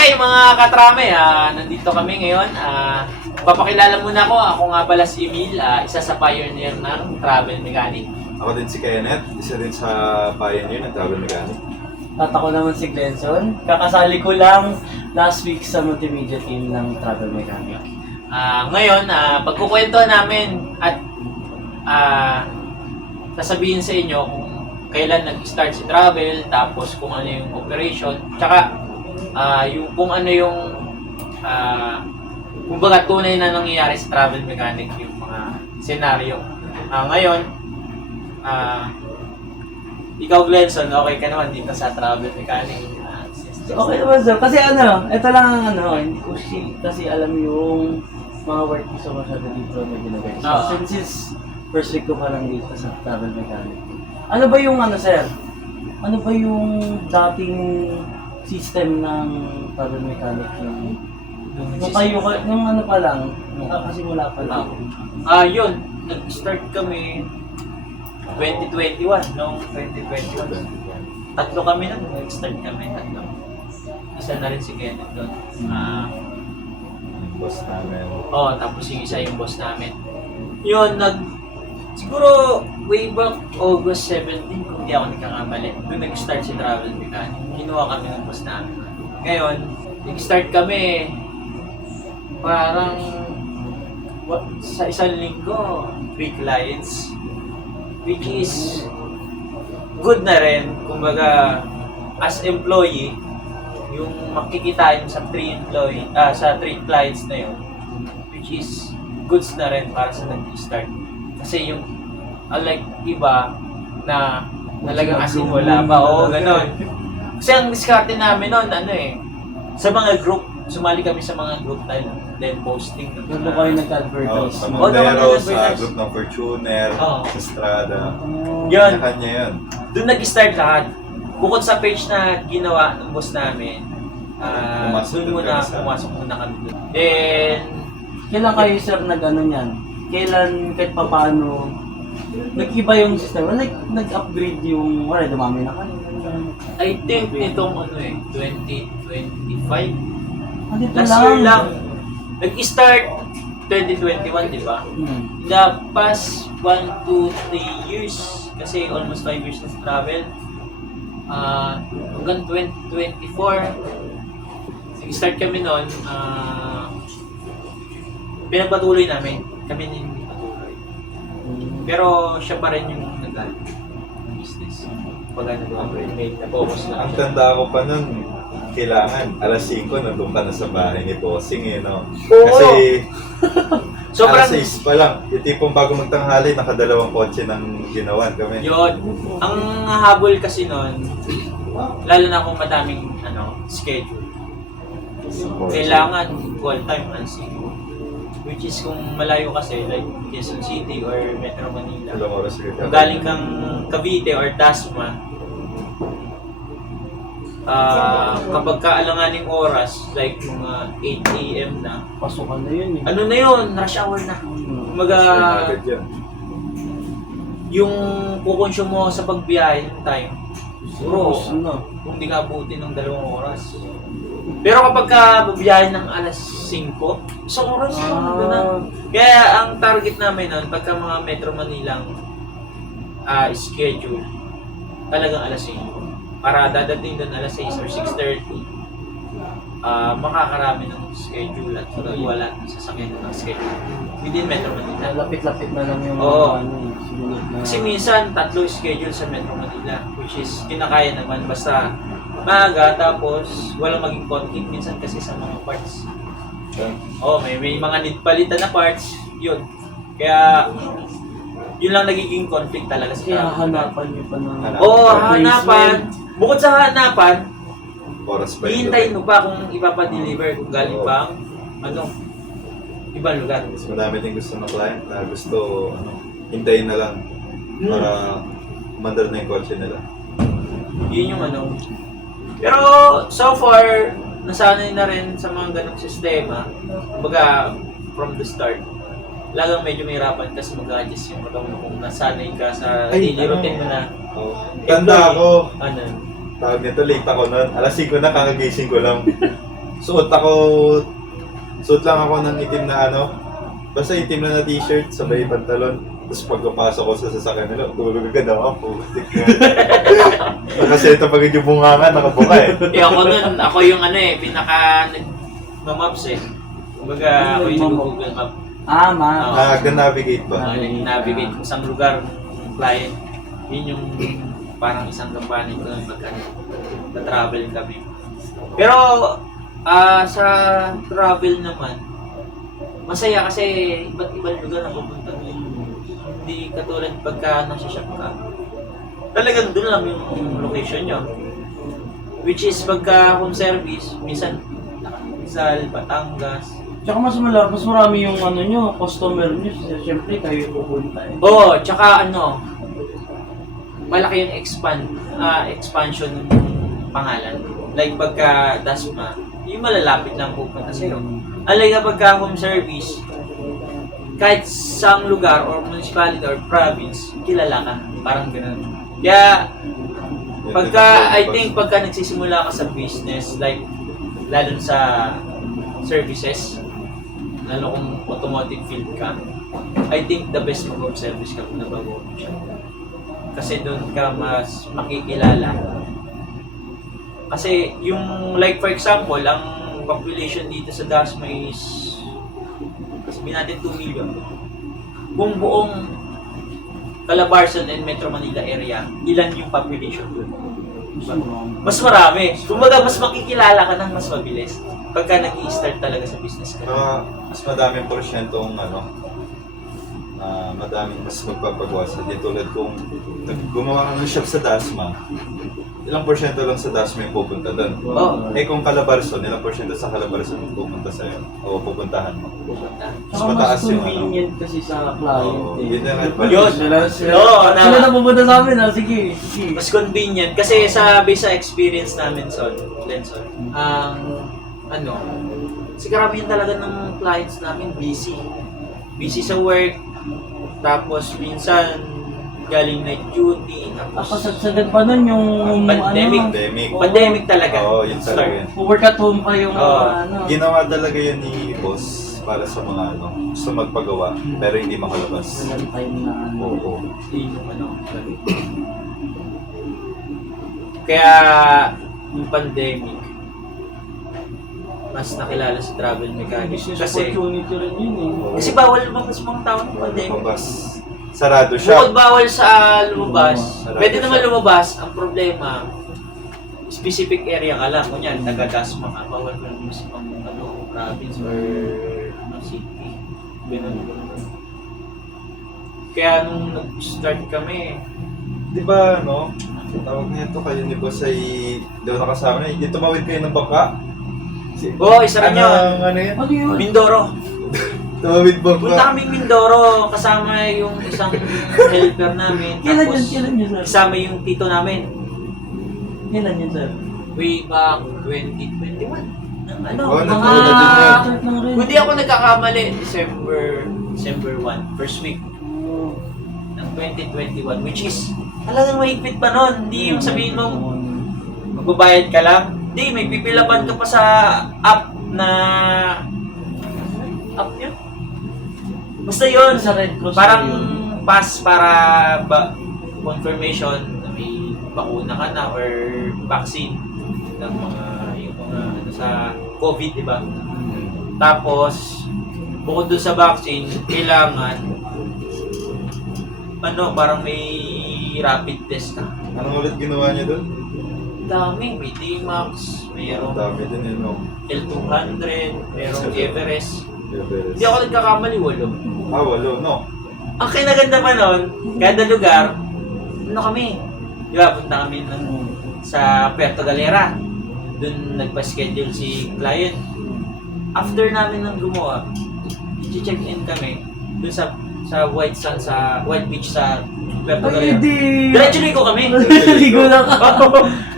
Okay, mga katrame, nandito kami ngayon. Papakilala muna ako. Ako nga pala si Emil, isa sa pioneer ng travel mechanic. Ako din si Kenneth, isa din sa pioneer ng travel mechanic. At ako naman si Glenson. Kakasali ko lang last week sa multimedia team ng Travel Mechanic. Ngayon, pagkukwentuhan namin at sasabihin sa inyo kung kailan nag-start si travel, tapos kung ano yung operation, tsaka yung kung ano yung kumbaga tunay na nangyayari sa travel mechanic, yung mga senaryo. Ngayon, ikaw Glenson, okay ka naman dito sa travel mechanic. Okay naman sir. Kasi ito lang ang hindi ko kasi alam yung mga work ko sa masyado dito na ginagawa. So, since first week ko pa lang dito sa Travel Mechanic. Ano ba yung sir? Ano ba yung dating system ng Travel Mechanic nung kayo, nung pa lang, nakasimula pa lang? Yun, nag-start kami 2021, noong 2021. Tatlo kami na, nag-start kami, tatlo. Isa na rin si Kenneth doon. Boss namin. Tapos yung isa yung boss namin. Yun, siguro way back August 17, kung di ako nagkakamali, doon nag-start si Travel Mechanic. Kinuha kami ng boss namin. Ngayon, nag-start kami, parang sa isang linggo, 3 clients, which is good na rin. Kumbaga, as employee, yung makikitain sa 3 clients na yun, which is goods na rin para sa nag-start. Kasi yung unlike iba na talagang as in wala pa, ganon. Kasi ang diskarte namin nun, sa mga group, sumali kami sa mga group then posting. Doon po kayo nag-advertise. Sa Mondero, sa group ng Fortuner, sa Strada. Yun. Kanya yun. Doon nag-start lahat. Bukod sa page na ginawa ng boss namin, pumasok muna kami doon. Then, Kailan kayo sir niyan? Kailan kahit paano nag-iba yung system? Nag-upgrade yung, dumami na kayo. I think itong 2025. Dito Last year lang. Nag-start 2021, di ba? The past 1 to 3 years, kasi almost 5 years na sa travel, hanggang 2024, nag-start kami noon, pinagpatuloy namin. Kami hindi patuloy. Pero siya pa rin yung nag-business. Pag nag-upgrade, na-focus na. Ang tanda ko pa nun, kailangan alas 5 nandun ka na sa bahay ni Bossing no? Kasi sobrang alas 6 pa lang, yung tipong bago magtanghali, nakadalawang kotse ng ginawan kami. yun. Ang habol kasi nun, lalo na kung madaming schedule. Kailangan full time unseen. Which is kung malayo kasi, like Quezon City or Metro Manila. Ilang oras ulit. Kung galing kang Cavite or Dasma, kapag kaalanganing oras, like mga 8 AM na, Pasukan na yun ano na yun, rush hour na. Kumaga, yung kukonsume mo sa pagbiyahe yung time, siguro, kung di ka abutin ng 2 oras. Pero kapag ka babiyahe ng alas 5, isang oras na. Kaya ang target namin nun, pagka mga Metro Manilang schedule, talagang alas 5. Para dadating doon alas 6 or 6:30, makakarami ng schedule at wala ng sasakyan ng schedule within Metro Manila. Lapit-lapit na lang yung sinunod na. Kasi minsan, 3 schedule sa Metro Manila, which is kinakaya naman basta maaga, tapos walang maging conflict minsan kasi sa mga parts. May mga need palitan na parts, yun. Kaya, yun lang nagiging conflict talaga sa Kaya hanapan nyo pa ng hanapan. Bukod sa hanapan, oras pa hihintayin mo pa kung ipapadeliver kung galing pang ibang lugar. Mas madami din gusto ng client na gusto hintayin na lang para mandar na yung kotse nila. Yun yung Pero so far, nasanay na rin sa mga ganong sistema. Kumbaga, from the start, lagang medyo mahirapan kasi mag-adjust yung katawan kung nasanay ka sa daily routine mo na. Tanda ako, Ano? tawag nito, late ako nun. Alas 5 na, kakagising ko lang. suot lang ako ng itim na ano, basta itim na t-shirt, sabay pantalon. Tapos pagkapasok ko sa sasakyan nila, tulog agad ako. Putik na. Kasi ito pag yung bunganga, nakabuka eh. Ako yung ano eh, pinaka nag-maps eh. Kumbaga, ako yung Google Map. Nag-navigate ba? Navigate kung saan lugar ng client. Yun yung parang isang kampanin ko na pagka na-travel kami. Pero sa travel naman, masaya kasi iba't ibang lugar na pupunta mo. Hindi katulad pagka nasa shop ka. Talagang doon lang yung location nyo. Which is pagka home service, minsan Rizal, Batangas. Tsaka mas marami yung ano nyo, customer nyo. Siyempre, kayo pupunta eh. Oo, tsaka malaki yung expansion ng pangalan. Like pagka Dasma, yung malalapit lang pupunta sa'yo. Alay kapag ka home service, kahit saang lugar or municipality or province, kilala ka. Parang gano'n. Kaya, pagka nagsisimula ka sa business, like, lalo sa services, lalo kung automotive field ka, I think the best mag-home service ka kung nag-home shop. Kasi doon ka mas makikilala. Kasi yung, like for example, ang population dito sa Dasma is sabihin natin 2 million. Kung buong Calabarzon and Metro Manila area, ilan yung population doon? Mas marami. Kumbaga, mas makikilala ka ng mas mabilis pagka nag-i-start talaga sa business ka. Mas madaming porsyentong madaming mas magpapagwasa. Di tulad kung gumawa ka ng shop sa Dasma, ilang porsyento lang sa Dasma yung pupunta doon. Kung Calabarzon, ilang porsyento sa Calabarzon yung pupunta sa'yo o pupuntahan mo. Mas mataas yung convenient kasi sa client eh. Yun ang Yun. Sila na pupunta sa amin sige. Mas convenient kasi based sa experience namin, Lenson, kasi karamihan talaga ng clients namin busy sa work, tapos minsan galing night duty, tapos Kasagsagan pa nun yung pandemic talaga. Oo, yun talaga. Work at home pa yung Ginawa talaga yun ni boss para sa mga gusto magpagawa pero hindi makalabas. Walang time na Oo. Yun yung Kaya yung pandemic, mas nakilala sa travel mechanics kasi opportunity rin yun eh. kasi bawal lumabas mga tao ng pandemic. Lumabas. Sarado siya. Bukod bawal sa lumabas, Sarado pwede naman siya. lumabas. Ang problema, specific area ka lang. Kunyari, taga-Dasma ka, bawal ka lumabas sa province or city. Ganun. Kaya nung nag-start kami, Di ba, tawag nito kayo ni boss ay daw nakasama na. Hindi tumawid kayo ng bangka. isa rin yun. Ano yun? Ano yun? Mindoro. Tumawid Punta bangka. kami Mindoro, kasama yung isang helper namin. Kailan Tapos, yun, sir? kasama yung tito namin. Kailan yun, sir? Way back 2021. Oo, nagpunta din yan. Hindi ako nagkakamali, December 1, first week ng 2021, which is talagang mahigpit pa nun. Hindi yung sabihin mo, magbabayad ka lang. Hindi, may pipilapan ka pa sa app yun. Basta yun, Sa Red Cross parang yun. pass para confirmation na may bakuna ka na or vaccine ng yung mga sa COVID, di ba? Tapos, bukod dun sa vaccine, kailangan parang may rapid test ka. Anong ulit ginawa niyo doon? Dami, may D-Max, mayroong Dami din yun, L200, mayroong Everest. Everest. Hindi ako nagkakamali, 8. Walo, no? Ang kinaganda pa nun, kada lugar, kami. Di ba, punta kami sa Puerto Galera. Doon nagpa-schedule si client. After namin nang gumawa, i-check-in kami doon sa White Sun, sa White Beach sa Puerto Ay, Galera. hindi! Diretso ligo kami. Ligo lang ka.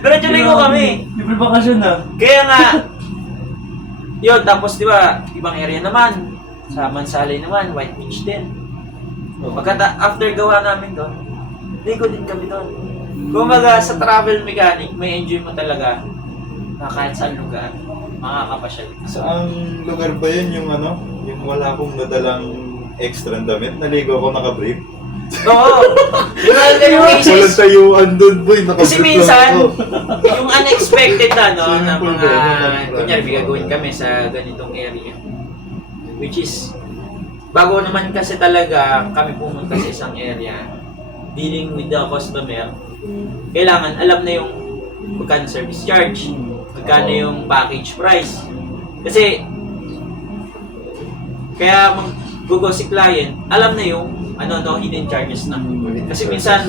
Diretso ligo kami. Libre bakasyon na. Kaya nga, yun, tapos di ba, ibang area naman. Sa Mansalay naman, White Beach din. After gawa namin doon, ligo din kami doon. Kumbaga, sa travel mechanic, may enjoy mo talaga na kahit saan lugar. makakapasyal. Saang lugar ba yun yung ano? Yung wala akong nadalang extra damit? Naligo ako naka-brief? Oo! Yung mga ganyung Walang cases. tayuan doon, boy. Kasi Naka-brief lang minsan, ako. yung unexpected na, no, Swimming na pool mga, ba yun? kunyari, may gagawin kami sa ganitong area. Which is, bago naman kasi talaga kami pumunta sa isang area, dealing with the customer, kailangan alam na yung magkano service charge, magkano yung package price. Kasi, kaya mag-go si client, alam na yung hidden charges na. Kasi minsan,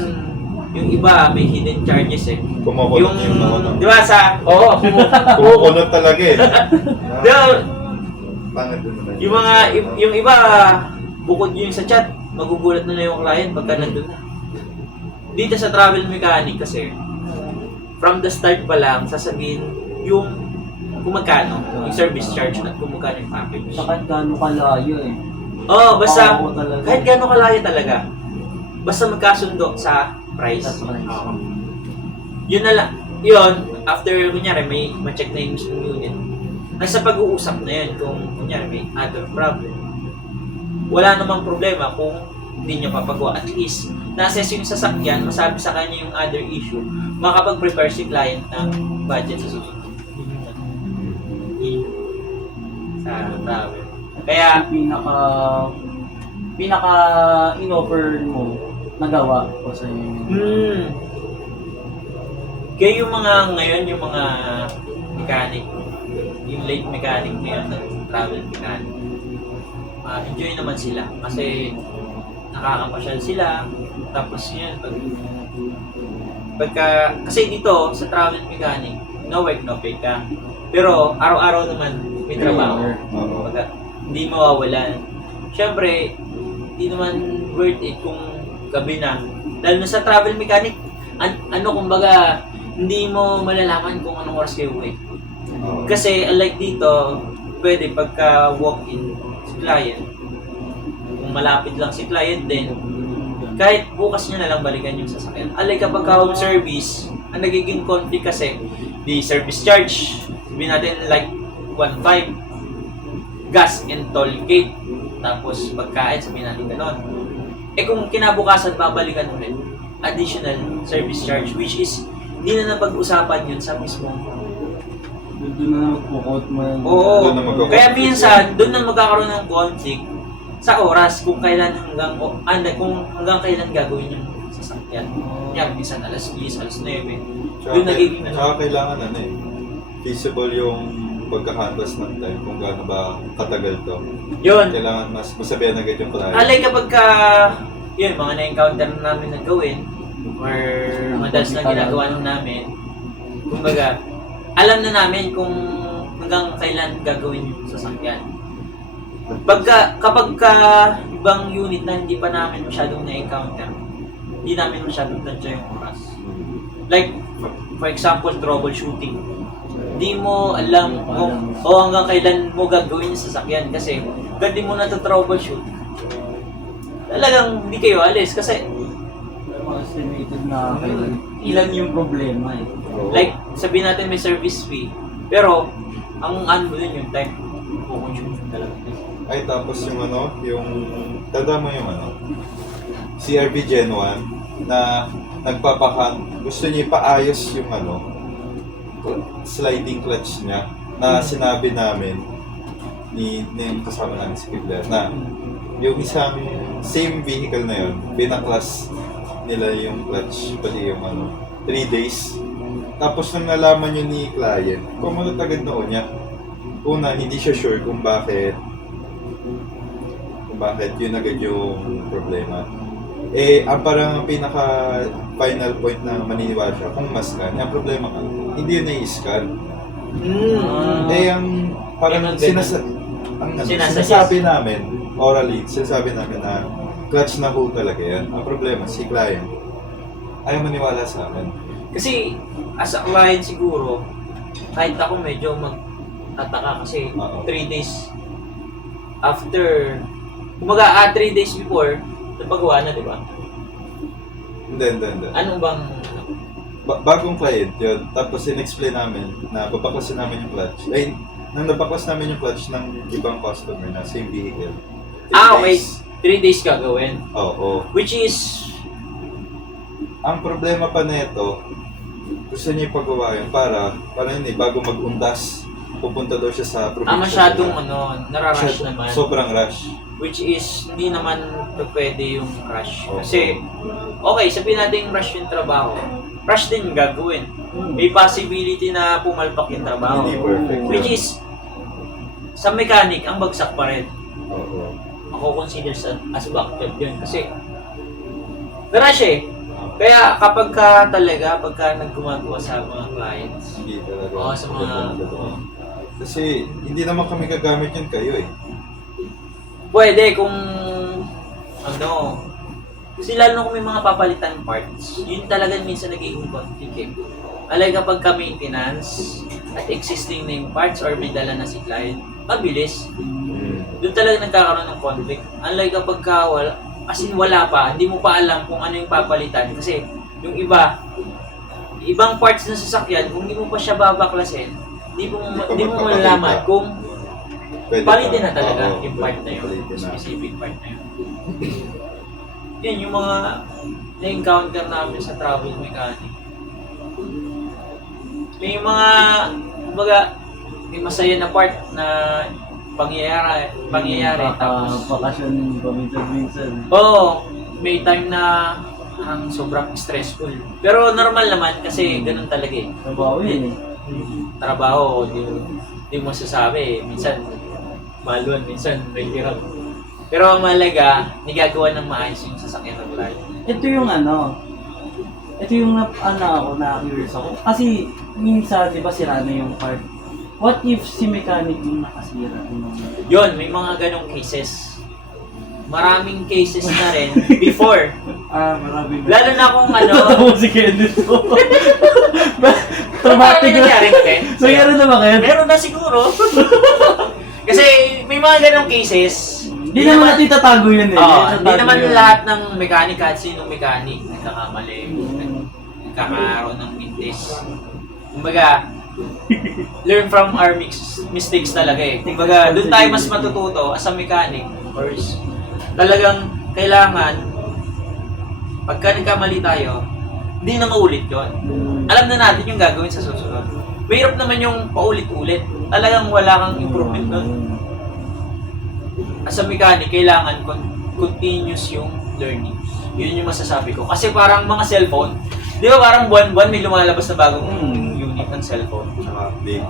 yung iba may hidden charges eh. Kumukulot yung ano. di ba oo, Kumukulot talaga eh. di ba, Pangit din naman. yung iba, bukod yung sa chat, magugulat na yung client pagka nandun na. Dito sa travel mechanic kasi, from the start pa lang, sasabihin yung kung magkano, yung service charge at kung magkano yung package. Sa kahit gaano kalayo eh. Oo, basta, Oo, talaga. kahit gano'ng kalaya talaga, basta magkasundo sa price. Sa price. Oo. Yun na lang, yun, after, kunyari, may ma-check na yung mismong unit, nasa pag-uusap na yun kung, kunyari, may other problem. Wala namang problema kung hindi niya papagawa. At least, na-assess yung sasakyan, masabi sa kanya yung other issue, makapag-prepare si client ng budget sa susunod. Sa travel. Kaya, pinaka in-offer mo nagawa ko sa inyo. Kaya yung mga ngayon, yung mga mechanic, yung late mechanic ngayon, travel mechanic, enjoy naman sila kasi nakakapasyal sila. Tapos yun, kasi dito sa travel mechanic, no work, no pay ka. Pero araw-araw naman may trabaho. Kumbaga, hindi mawawalan. Siyempre, hindi naman worth it kung gabi na. Lalo na sa travel mechanic, kumbaga, hindi mo malalaman kung anong oras kayo uwi. Kasi unlike dito, pwede pagka walk-in si client, kung malapit lang si client din, kahit bukas niya na lang balikan yung sasakyan. Unlike kapag home service, ang nagiging conflict kasi, the service charge, sabihin natin like 1.5, gas and toll gate, tapos pagkain, sabihin natin gano'n. Kung kinabukasan, babalikan ulit, additional service charge, which is, hindi na napag-usapan yun sa mismong. Doon na magkukot mo. Oo. Doon na magkukot. Kaya minsan, doon na magkakaroon ng conflict sa oras kung kailan kung hanggang kailan gagawin yung sasakyan. Yan, minsan alas 10, alas 9. Doon nagiging Tsaka kailangan feasible yung pagka-canvas ng time kung gaano ba katagal to. Yun. Kailangan masabihan agad yung client. Alay kapag yun, mga na-encounter na namin na gawin or madalas na ginagawa namin, kumbaga, alam na namin kung hanggang kailan gagawin yung sasakyan. Kapag ibang unit na hindi pa namin masyadong na-encounter, hindi namin masyadong tansya yung oras. Like, for example, troubleshooting. Hindi mo alam kung hanggang kailan mo gagawin yung sasakyan kasi pag di mo na troubleshoot, talagang hindi kayo alis kasi Estimated na ilan yung problema eh. like, sabihin natin may service fee, pero ang mo din yung time consume talaga. Ay, tapos yung tanda mo yung CRV Gen 1 na gusto niya ipaayos yung sliding clutch niya na sinabi namin ni kasama namin si Kibler na yung isang same vehicle na yun, binaklas nila yung clutch, pati yung 3 days. Tapos nang nalaman yun ni client, kumunot agad noon niya. Una, hindi siya sure kung bakit yun agad yung problema. Ang parang pinaka final point na maniniwala siya kung ma-scan, ang problema ka, hindi yun na-i-scan. Ang parang sinasabi namin, orally, sinasabi namin na clutch na ho talaga yan. Ang problema, si client, ayaw maniwala sa amin. Kasi, as a client siguro, kahit ako medyo magtataka kasi 3 days after, kumaga 3 days before, napagawa na, di ba? Hindi. Ano bang... Bagong client yun. Tapos in-explain namin na babaklasin namin yung clutch. nang napaklas namin yung clutch ng ibang customer na same vehicle. 3 Okay. days. 3 days gagawin. Oo. Which is, Ang problema pa nito, gusto niya ipagawa yun para yun eh, bago mag-undas, pupunta daw siya sa probinsya. masyadong nila. nararush naman. Sobrang rush. Which is, hindi naman pwede yung rush. Oo. Kasi, okay, sabihin natin rush yung trabaho. Rush din yung gagawin. May possibility na pumalpak yung trabaho. Hindi perfect. Which is, sa mechanic, ang bagsak pa rin. Oo. Ako consider as back job yun. Kasi, rush eh. Kaya kapag pagka naggumagawa sa mga clients, Hindi talaga. Oo, sa mga- Kasi hindi naman kami gagamit yun kayo eh. pwede kung kasi lalo na kung may mga papalitan parts, yun talaga minsan nagiging conflict eh. Alay kapag maintenance at existing na yung parts or may dala na si client, mabilis. Doon talaga nagkakaroon ng conflict. Unlike kapag wala pa, hindi mo pa alam kung ano yung papalitan. Kasi yung ibang parts ng sasakyan, kung hindi mo pa siya babaklasin, hindi mo malalaman kung Pwede palitin pa. na talaga Oo, yung part na yun, palitin na. specific part na yun. Yan yung mga na-encounter namin sa travel mechanic. May may masaya na part na pangyayari tapos Bakasyon paminsan-minsan. may time na ang sobrang stressful. Pero normal naman kasi ganun talaga eh. Trabaho yun eh. Trabaho, di mo masasabi. Minsan maluan, minsan may hirap. Pero ang mahalaga, nagagawa ng maayos yung sasakyan ng client. Ito yung ito yung na-curious ako. Kasi minsan, di ba sira na yung part? What if si mechanic yung nakasira? Yun, may mga ganong cases. Maraming cases na rin before. Marami. Lalo na kung Tatawa si Kenneth. Traumatic na. nangyari na So, meron na ba kayo? Meron na siguro. Kasi may mga ganong cases. Hindi naman natin tatago yun eh. Hindi naman lahat ng mechanic at sinong mechanic nagkakamali. Nagkakaroon ng mintis. Kumbaga, learn from our mistakes talaga eh. Kumbaga, doon tayo mas matututo as a mechanic. Or talagang kailangan, pagka nagkamali tayo, hindi na maulit yun. Alam na natin yung gagawin sa susunod. Mahirap naman yung paulit-ulit. Talagang wala kang improvement doon. As a mechanic, kailangan continuous yung learning. Yun yung masasabi ko. Kasi parang mga cellphone, di ba parang buwan-buwan may lumalabas na bagong unit ng cellphone. Tsaka update.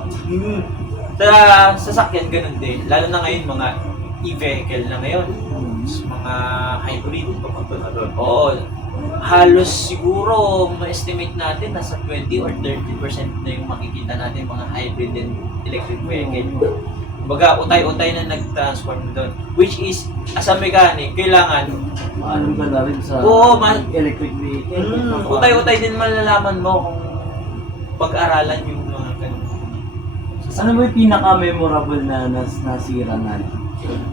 Sa sasakyan, ganun din. Lalo na ngayon, mga e-vehicle na ngayon. Mga hybrid. Papunta na doon. Oo. Halos siguro, ma-estimate natin, nasa 20 or 30% na yung makikita natin mga hybrid and electric vehicle. Baga, utay-utay na nag-transform doon. Which is, as a mechanic, kailangan Maalam ka na rin sa electric vehicle. utay-utay din malalaman mo kung pag-aralan yung mga ganun. Ano ba yung pinaka-memorable na nasira na?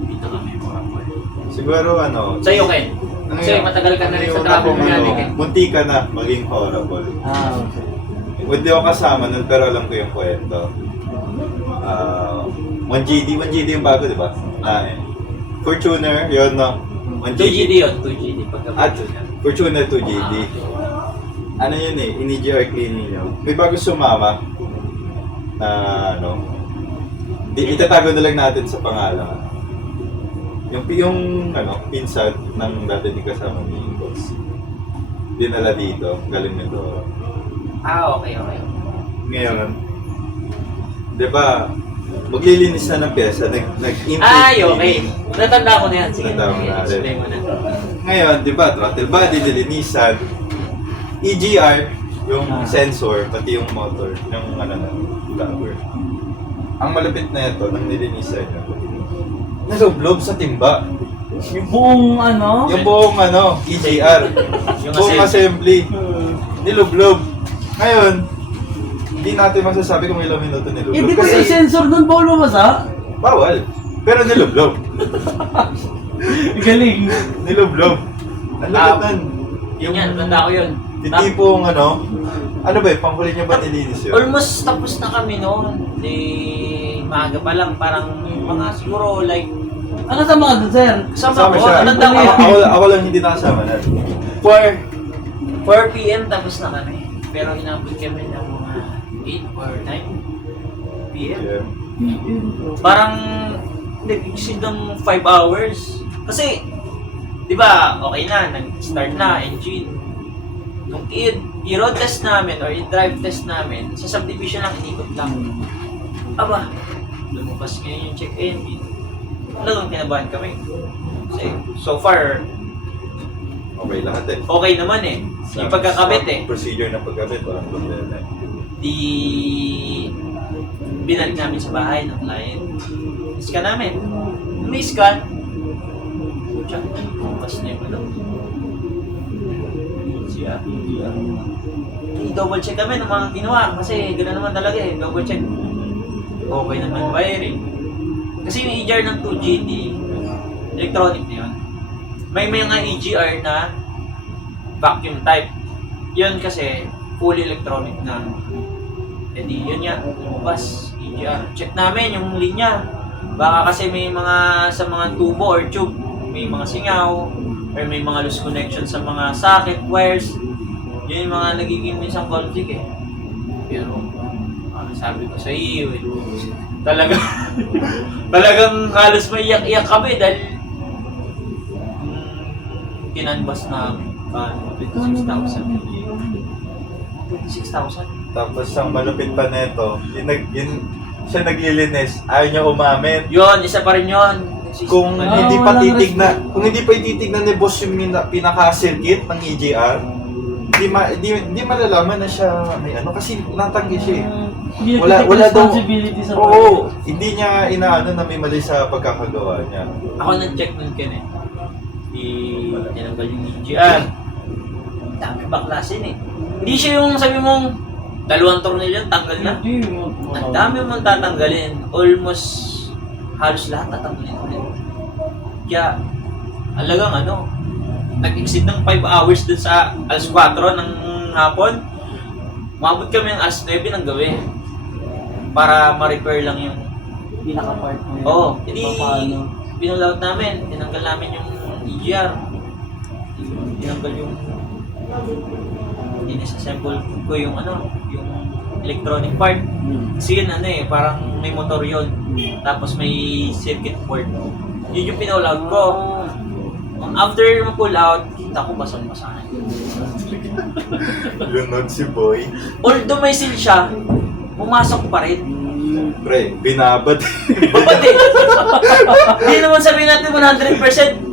Pinaka-memorable. Siguro Sa'yo, Ken. Kasi matagal ka na rin sa trabaho mechanic eh. Munti ka na maging horrible. Okay. Hindi ako kasama nun pero alam ko yung kwento. 1GD yung bago, di ba? Fortuner, yun no? 2GD yun, 2GD. At Fortuner 2GD. Ano yun eh, in-EGR cleaning yun. May bago sumama na itatago na lang natin sa pangalan. Yung pinsan ng dati ni kasama ni boss. Dinala dito, galing nito. Okay. Ngayon, di ba, maglilinis na ng pyesa, nag-intake Okay. cleaning. Natanda ko na yan. Sige, Natanda mo na. explain mo na. Ngayon, di ba, throttle body, nilinisan, EGR, yung sensor, pati yung motor, yung cover. Ang malapit na ito, nang nilinisan niya, nalublob sa timba. Yung buong Yung buong EGR, Yung buong assembly, nilublob. Ngayon, hindi natin masasabi kung ilang minuto nilublob. Hindi ba yung sensor nun bawal mabasa? Bawal. Pero nilublob. Galing. Nilublob. Ang lupit nun. Yun yan, tanda ko yun. Yung tipong ano ba panghuli niyo ba nilinis yun? Almost tapos na kami noon. Maaga pa lang, parang mga siguro like, Ano sa mga doon, sir? kasama ko, siya. tanda ko, Ako lang hindi nakasama na. 4 p.m. tapos na kami. Pero inabot kami ng mga 8 or 9 p.m. Yeah. Parang nag-exceed ng 5 hours. Kasi, di ba, okay na, nag-start na, engine. Nung i-road test namin or i-drive test namin, sa subdivision lang, inikot lang. Aba, lumabas ngayon yung check engine. Talagang kinabahan kami. Kasi, so far, Okay lahat eh. okay naman eh. Yung pagkakabit eh. Procedure ng pagkabit, walang problema eh. Di binalik namin sa bahay ng client. Scan namin. May scan. Check. Mas na yung ano. Siya. I-double check kami ng mga ginawa. Kasi gano'n naman talaga eh. Double check. Okay naman wiring. Kasi yung EGR ng 2GT, electronic na yun. May mga EGR na vacuum type. Yun kasi fully electronic na. E di yun nga, lumabas, EGR. Check namin yung linya. Baka kasi may mga sa mga tubo or tube, may mga singaw, or may mga loose connection sa mga socket, wires. Yun yung mga nagiging minsan conflict eh. Pero, sabi ko sa iyo eh, talagang halos maiyak-iyak kami dahil tinanbas namin. 26,000. 26,000? Tapos ang malupit pa neto, siya naglilinis, ayaw niya umamit. Yun, isa pa rin yun. Kung Ah, hindi pa walang titignan, kung hindi pa ititignan ni boss yung pinaka-circuit ng EGR, hindi malalaman na siya may kasi natanggi siya eh. Hindi Wala daw. responsibility sa Oo, hindi niya inaano na may mali sa pagkakagawa niya. Ako nag-check nun kin eh. Tinanggal yung EGR. Dami baklasin eh. Hindi siya yung sabi mong dalawang tornilyo, tanggal na. Ang dami mong tatanggalin. Almost halos lahat tatanggalin ulit. Kaya, alagang nag-exceed ng 5 hours dun sa alas 4 ng hapon. Umabot kami ng alas 9 ng gabi. Para ma-repair lang yung pinaka-part mo yun. Oo, hindi Paano? pinulout namin, tinanggal namin yung EGR. Tinanggal yung disassemble ko yung yung electronic part. Kasi yun parang may motor yun. Tapos may circuit board. Yun yung pinulout ko. After ma-pull out, kita ko basang-basahan. Lunod si boy. Although may seal siya, pumasok pa rin. Pre, binabad. Ba't eh? Hindi naman sabihin natin 100%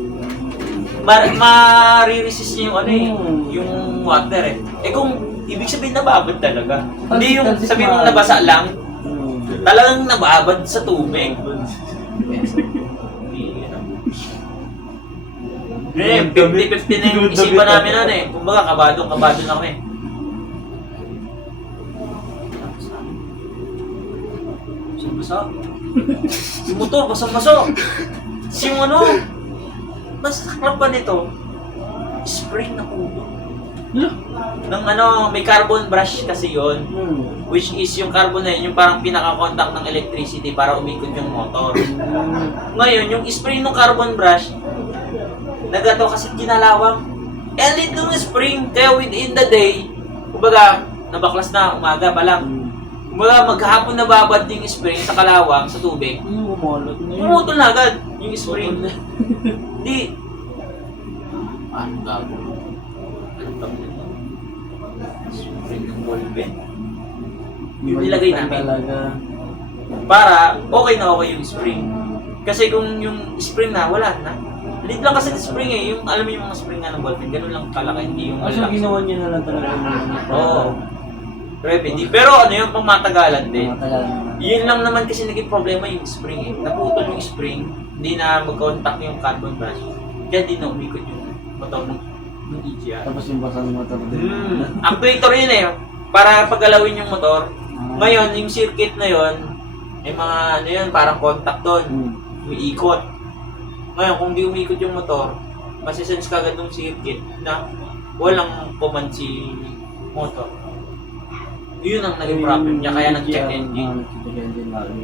ma-re-resist niya yung yung water eh. Eh kung ibig sabihin nababad talaga. Hindi yung sabihin mong nabasa lang, talagang nababad sa tubig. Eh, 50-50 na yung isipan namin nun eh. Kumbaga, kabado na kami. Basa-basa. Yung motor, basa-basa. Yung masaklang pa nito, spring na puno. Nang may carbon brush kasi yon, which is yung carbon na yun, yung parang pinaka-contact ng electricity para umikot yung motor. Ngayon, yung spring ng carbon brush, nagato kasi kinalawang. And lit nung spring, kaya within the day, kumbaga, nabaklas na, umaga pa lang. Kumbaga, maghapon nababad yung spring sa kalawang, sa tubig. Umulot na yun. Pumutol na agad yung spring. Hindi. Ano gago? Ano tawag nito? Spring ng ball pen. Yung nilagay namin. Talaga. Para okay na okay yung spring. Kasi kung yung spring na, wala na. Lit lang kasi ng spring eh. Yung, alam mo yung mga spring nga ng ballpen, ganun lang kalaki. Hindi yung So, ginawa niyo na lang talaga yung Oo. Remedy. Pero yung pangmatagalan din. Yun lang naman kasi naging problema yung spring eh. Naputol yung spring, hindi na mag-contact yung carbon brush. Kaya di na umikot yung motor ng EGR. Tapos yung basang motor din. Actuator yun eh. Para paggalawin yung motor. Ngayon, yung circuit na yun, may mga parang contact doon. Umiikot. Ngayon, kung di umikot yung motor, masisense ka agad ng circuit na walang command si motor. Yun ang naging problem niya, kaya nag-check engine. Nag-check engine lagi.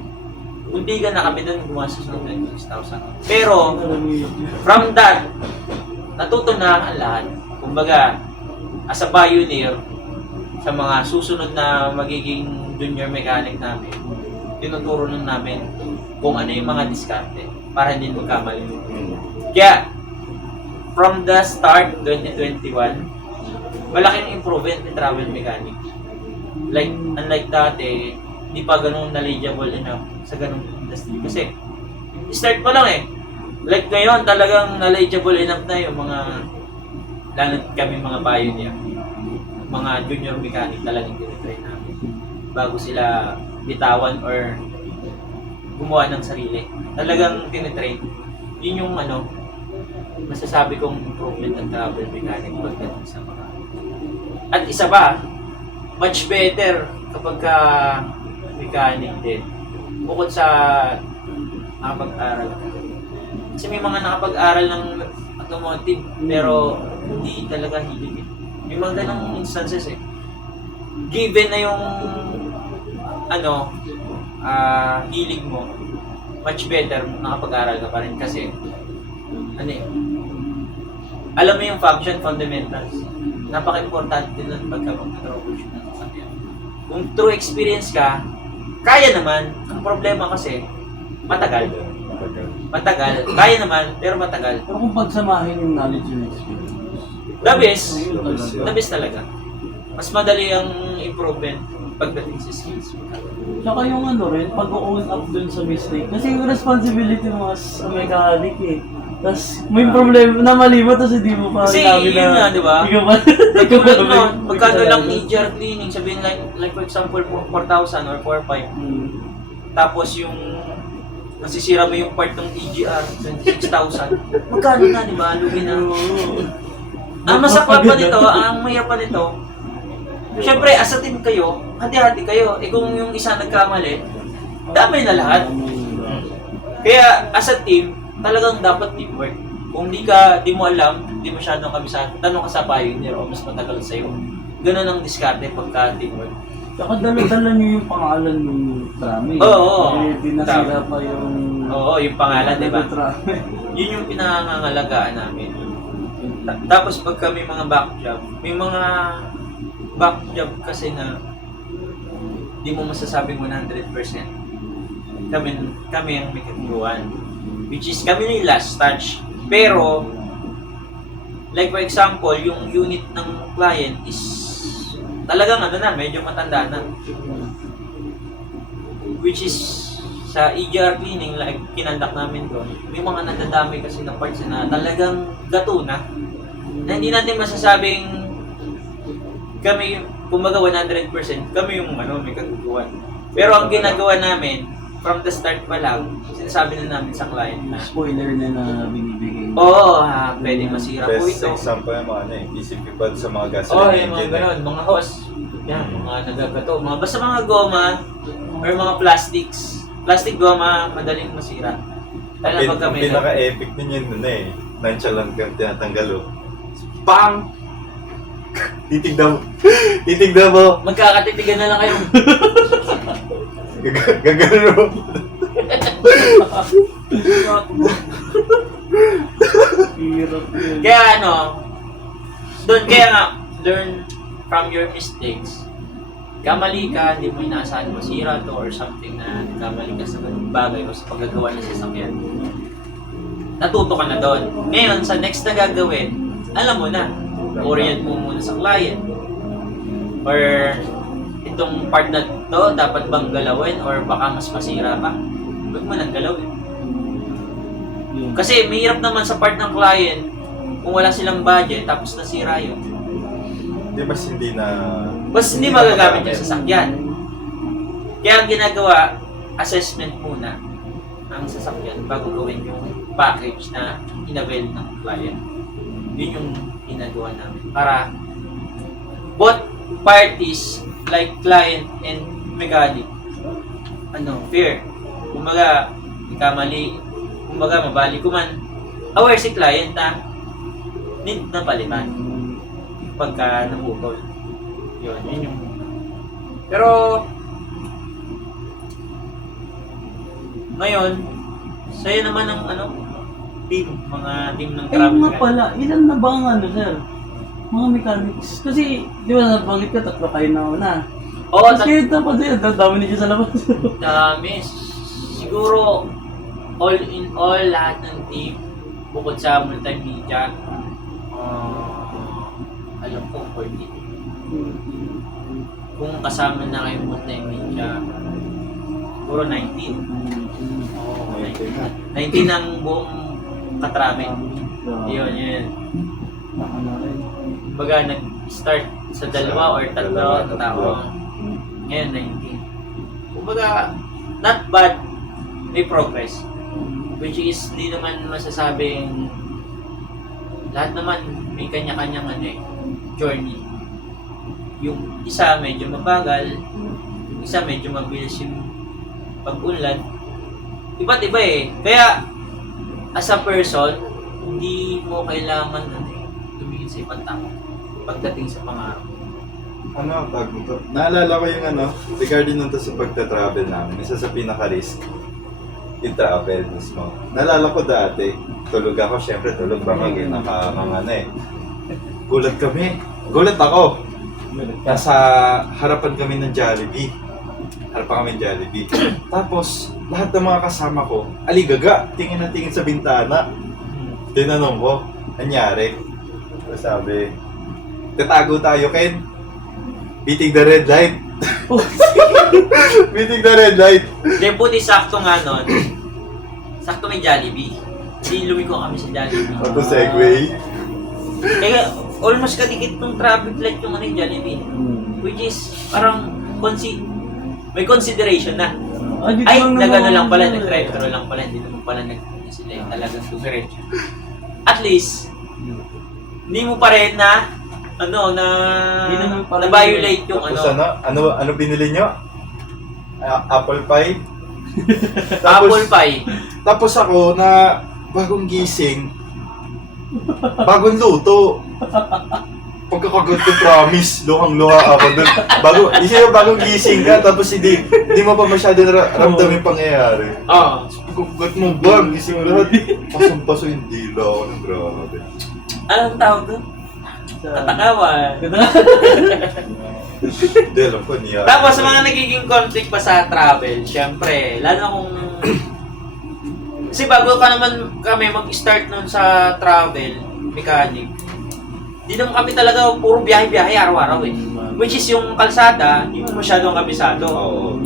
Muntikan na kami doon, gumastos ng 26,000. Pero, from that, natuto na ang lahat. Kumbaga, as a pioneer, sa mga susunod na magiging junior mechanic namin, tinuturo nun namin kung ano yung mga diskarte para hindi magkamali. Kaya, from the start, 2021, malaking improvement in travel mechanic. Like, unlike dati, hindi pa ganun knowledgeable enough sa ganung industry. Kasi, start pa lang eh. Like ngayon, talagang knowledgeable enough na yung mga, lalo kami mga pioneer, mga junior mechanic talagang tinitrain namin bago sila bitawan or gumawa ng sarili. Talagang tinitrain. Yun yung ano, masasabi kong improvement ng travel mechanic pagdating sa mga. At isa pa, much better kapag ka mechanic din. Bukod sa nakapag-aral ka. Kasi may mga nakapag-aral ng automotive pero hindi talaga hilig eh. May mga ganong instances eh. Given na yung ano, hilig mo, much better nakapag-aral ka pa rin kasi ano eh, alam mo yung function fundamentals. Napaka-importante din nun pagka mag-troubleshoot ng sasakyan. Kung true experience ka, kaya naman. Ang problema kasi, matagal. Kaya naman, pero matagal. Pero kung pagsamahin yung knowledge and experience, The best talaga. Mas madali ang improvement pagdating sa skills. tsaka yung ano rin, pag-own up dun sa mistake. Kasi yung responsibility mo as a mechanic eh. Tapos may problema na mali mo, tapos hindi mo pa Kasi sinabi yun nga, di ba? Katulad nun, magkano lang EGR cleaning, sabihin like for example 4,000 or 4,500. Tapos yung nasisira mo yung part ng EGR, 26,000. Magkano na, di ba? Lugi na. Ang masakla pa nito, ang maya pa nito, siyempre, as a team kayo, hati-hati kayo. Eh kung yung isa nagkamali, damay na lahat. Kaya as a team, talagang dapat teamwork. Kung di mo alam, di masyadong kabisado, tanong ka sa pioneer o mas matagal sa'yo. Ganun ang diskarte pagka teamwork. Tsaka dala-dala niyo yung pangalan ng trami. Oo. Di nasira pa yung... Oo, yung pangalan, di ba? Trami. Yun yung pinangangalagaan namin. Tapos pag kami mga back job, may mga back job kasi na di mo masasabing 100%. Kami ang may katuruan. Which is kami na yung last touch. Pero, like for example, yung unit ng client is talagang ano na, medyo matanda na. Which is sa EGR cleaning, like kinandak namin doon, may mga nadadami kasi na parts na talagang gato na. Na hindi natin masasabing kami, kumbaga 100%, kami yung may katutuan. Pero ang ginagawa namin, from the start pa lang, sinasabi na namin sa client na, Spoiler na binibigay. oo, pwedeng masira po Best ito. example yung mga PCP pad sa mga Oo, gasoline yung mga engine. ganun, mga hose. Yan, mga nagagato. Basta mga goma or mga plastics. Plastic goma, madaling masira. Lalo na pag kami Ang pinaka-epic din yun nun eh. Nonchalant kang tinatanggal oh. Bang! Titignan mo. Titignan mo. magkakatitigan na lang kayo. Gagano mo. Hirap yun. Kaya kaya nga, learn from your mistakes. Kamali ka, hindi mo inaasahan masira to or something na nagkamali ka sa ganung bagay o sa paggagawa ng sasakyan. Natuto ka na doon. Ngayon, sa next na gagawin, alam mo na, orient mo muna sa client. Or itong part na to, dapat bang galawin or baka mas masira pa? Huwag mo nang galawin. Kasi mahirap naman sa part ng client kung wala silang budget tapos nasira yun. Di ba hindi na... Mas hindi magagamit yung sasakyan. Kaya ang ginagawa, assessment muna ang sasakyan bago gawin yung package na in-avail ng client. Yun yung ginagawa namin. Para both parties, like client and mechanic, fair. Kumbaga, ikamali, mabali ko man, aware si client na need na palitan. pagka naputol. Yun yung... Pero, ngayon, sa'yo naman ang mga team ng Eh travel nga guide. pala, ilan na ba ang sir? Mga mechanics. Kasi, di ba nabanggit ka, tatlo kayo na una. Oo, Tapos kayo na pa din, ang dami niyo sa labas. dami. Siguro, all in all, lahat ng team, bukod sa multimedia, alam ko, 40. Kung kasama na kayo multimedia, siguro 19. Oo, 19. 19 ang buong katramin. Yun. Kumbaga, nag-start sa dalawa or tatlo na tao. Ngayon, 19. Kumbaga, not bad, may progress. Which is, hindi naman masasabing lahat naman may kanya-kanyang journey. Yung isa medyo mabagal, yung isa medyo mabilis yung pag-unlad. Iba't iba eh. Kaya, as a person, hindi mo kailangan tumingin sa ibang tao pagdating sa pangarap. Tawag nito? Naalala ko yung regarding nito sa pagta-travel namin, isa sa pinaka-risk, yung travel mismo. Naalala ko dati, tulog ako, syempre tulog ba gulat ako. Nasa harapan kami ng Jollibee. Tapos, lahat ng mga kasama ko, aligaga, tingin na tingin sa bintana. Tinanong ko, anyari? Sabi, tatago tayo, Ken. Beating the red light. Beating the red light. Hindi, buti sakto nga nun. Sakto may Jollibee. Hindi lumiko kami sa Jollibee. Tapos segway. Kaya almost kadikit ng traffic light yung Jollibee. Which is parang may consideration na. Ay, nagano lang pala, nag-drive-thru lang pala, hindi naman pala sila yung talagang dumiretso. At least, hindi mo pa rin na na-violate yung Tapos ano binili nyo? Apple pie? Apple pie. Tapos ako na bagong gising, bagong luto. Pagkakagat ko, promise, luhang-luha ako dun. Bagong gising ka, tapos hindi mo pa masyado ramdam yung pangyayari. Oo. Pagkakagat mo ba, gising lahat, pasong-paso yung dila ako ng grabe. Anong tawag doon? Tatakawan. Hindi, alam ko niya. Tapos sa mga nagiging conflict pa sa travel, syempre, lalo kung... Kasi bago ka naman kami mag-start nun sa travel, mechanic, di naman kami talaga puro biyahe-biyahe araw-araw eh. Which is yung kalsada, hindi mo masyadong kabisado. Oo.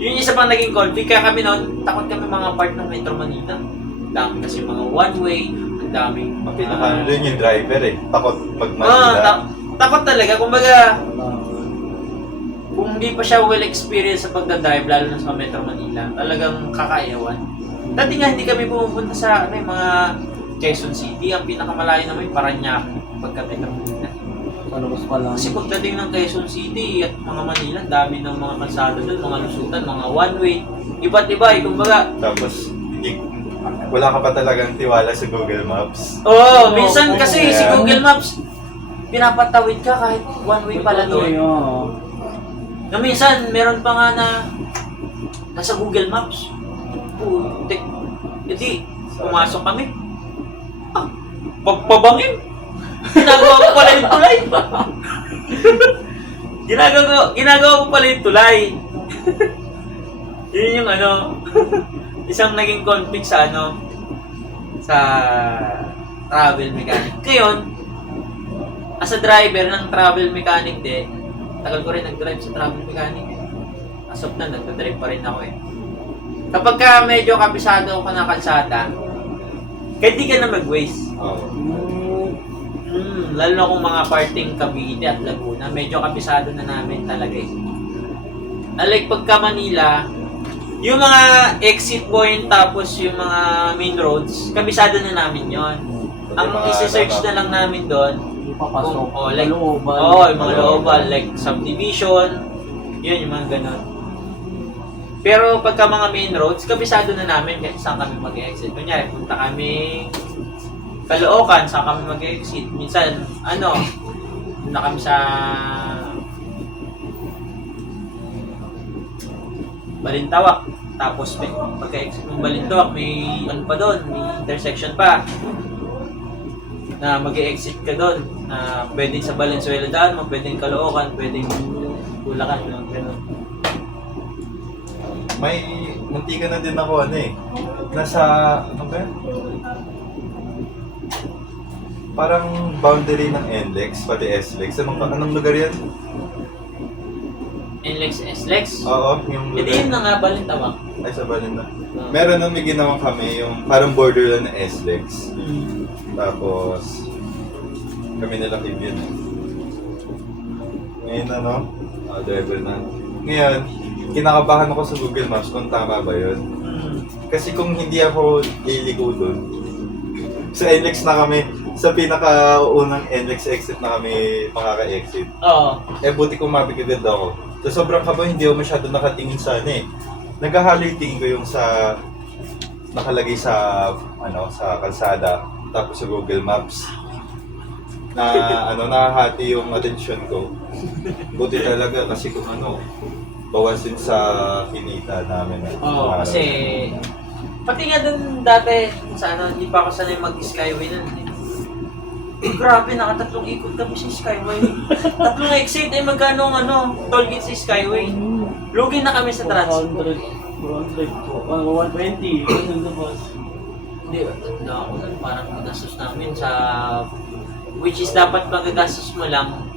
Yun yung isa pang naging conflict. Kaya kami noon, takot kami mga part ng Metro Manila. Ang dami kasi mga one-way, ang daming... Ang pinaka-doon yung driver eh. Takot mag-Manila. Takot talaga. Kumbaga, kung hindi pa siya well-experienced sa pagdadrive, lalo na sa Metro Manila, talagang kakaiyawan. Dati nga hindi kami pumupunta sa mga Quezon City. Ang pinakamalayo naman yung Parañaque pagka Metro Manila. Palabas pa lang. Kasi pagdating ng Quezon City at mga Manila, dami ng mga kalsada doon, mga lusutan, mga one-way. Iba't iba eh, kumbaga. Tapos, wala ka pa talagang tiwala sa Google Maps. Oo, minsan kasi si Google Maps, pinapatawid ka kahit one-way pala doon. Na minsan, meron pa nga na nasa Google Maps. Putik. Hindi, pumasok kami. Pagpabangin. Ginagawa ko pala yung tulay. Ginagawa ko pala yung tulay. Yun yung isang naging conflict sa sa travel mechanic. Ngayon, as a driver ng travel mechanic din, tagal ko rin nag-drive sa travel mechanic. As of na, nag-drive pa rin ako eh. Kapag ka medyo kabisado ako na kalsada, kahit di ka na mag-waste. Lalo na kung mga parting Cavite at Laguna, medyo kabisado na namin talaga eh. Like pagka Manila, yung mga exit point tapos yung mga main roads, kabisado na namin yon. Ang isi-search na lang namin doon, Papasok. like, yung mga looban, like subdivision, yun yung mga ganon. Pero pagka mga main roads, kabisado na namin kahit saan kami mag-exit. Kunyari, punta kami Caloocan, saan kami mag-exit. Minsan, na kami sa Balintawak. Tapos may pagka-exit ng Balintawak, may ano pa doon, may intersection pa. Na mag-exit ka doon. Na pwedeng sa Valenzuela daan mo, pwedeng Caloocan, pwedeng Bulacan, gano'n. May muntikan na din ako ano eh. Nasa, ano ba yan? Parang boundary ng NLEX, pati SLEX. Anong lugar yan? NLEX, SLEX. Oo, yung Hindi yun na nga Balintawak. Ay, sa Balina. Meron nung may ginawa kami, yung parang border lang ng SLEX. Tapos, kami nila yun. Ngayon ano, driver na. Ngayon, kinakabahan ako sa Google Maps kung tama ba yun. Kasi kung hindi ako liliko doon, sa NLEX na kami, sa pinakaunang NLEX exit na kami makaka-exit. Oo. Eh buti kung mabigagad ako. So sobrang kaba, hindi ako masyado nakatingin sa ano eh. Naghahalo yung tingin ko yung sa nakalagay sa sa kalsada, tapos sa Google Maps. Na nakahati yung atensyon ko. Buti talaga kasi kung bawas din sa kinita namin. Oo, kasi pati nga dun dati sa hindi pa ako sanay mag-skyway nun. Grabe, nakatatlong ikot kami sa skyway. Tatlong exit ay magkano toll gate sa skyway. Lugi na kami sa transport. 120, ganun na boss. Hindi, tanda ako nun, parang nagastos namin sa which is dapat magagastos mo lang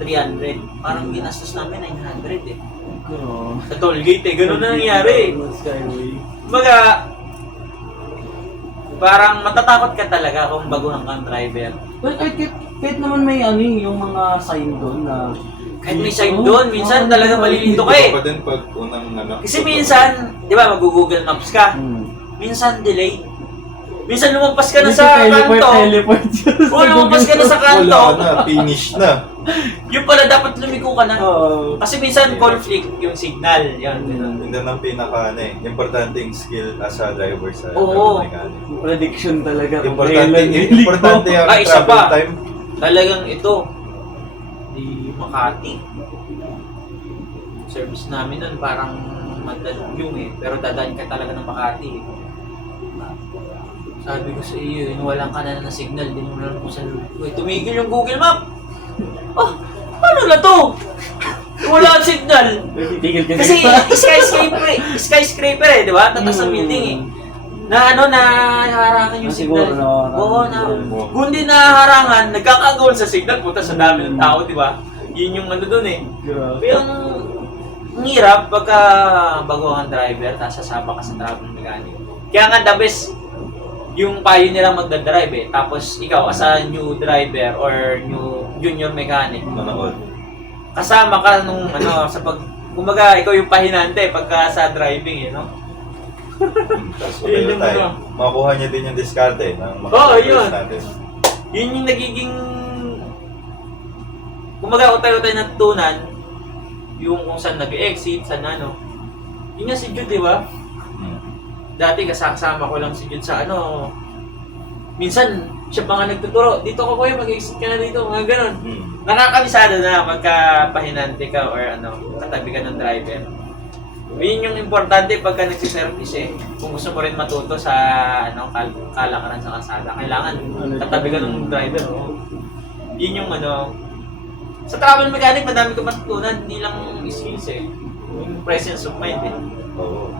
300. Parang ginastos namin 900 eh. Sa toll gate eh, ganun na nangyari. Skyway. Kumbaga, parang matatakot ka talaga kung baguhan kang driver. But kahit naman may yung mga sign doon na... Kahit may sign doon, minsan talaga malilito ka eh. Hindi pa din pag unang Kasi minsan, di ba, mag-google maps ka, minsan delay. Minsan lumampas ka na sa kanto. Teleport. Oo, lumampas ka na sa kanto. wala na, finish na. Yung pala dapat lumiko ka na. Oo. Kasi minsan conflict yung signal. Yan, ganun. Hindi ang pinaka importanteng skill as a driver sa Oo. mechanic. Prediction talaga. Importante ang Ah, isa travel pa. time. Talagang ito, di Makati. Service namin nun parang madalog yung pero dadaan ka talaga ng Makati eh. Sabi ko sa iyo, walang ka na signal, di mo na kung saan tumigil yung Google Map. Oh, ano na to? Wala ang signal. Tigil ka Kasi skyscraper eh, di ba? Tatas ng building eh. Na harangan yung signal. Oo, kung di naharangan, nagkakagawal sa signal, puta sa dami ng tao, di ba? Yun yung doon eh. Pero ang hirap pagka bago kang driver, tapos sasama ka sa travel mechanic. Kaya nga the best, yung payo nila magdadrive eh. Tapos ikaw as a new driver or new junior mechanic, Manood. kasama ka nung sa kumbaga ikaw yung pahinante pagka sa driving eh, no? Tapos Yun patayo yung tayo. Makuha niya din yung diskarte ng mga Oo, drivers yun. natin. Yun yung nagiging kumbaga utay-utay na tutunan yung kung saan nag-exit, saan yun nga si Jude, di ba? Dati kasama ko lang si Jude sa minsan siya pa nga nagtuturo, dito ka kuya, mag-exit ka na dito, mga ganun. Nakakabisado na pagka pahinante ka or katabi ka ng driver. Yun yung importante pagka nagsiservice eh. Kung gusto mo rin matuto sa kalakaran sa kalsada, kailangan katabi ka ng driver. Yun yung sa travel mechanic, madami ka matutunan, hindi lang skills eh. Yung presence of mind eh. Oo.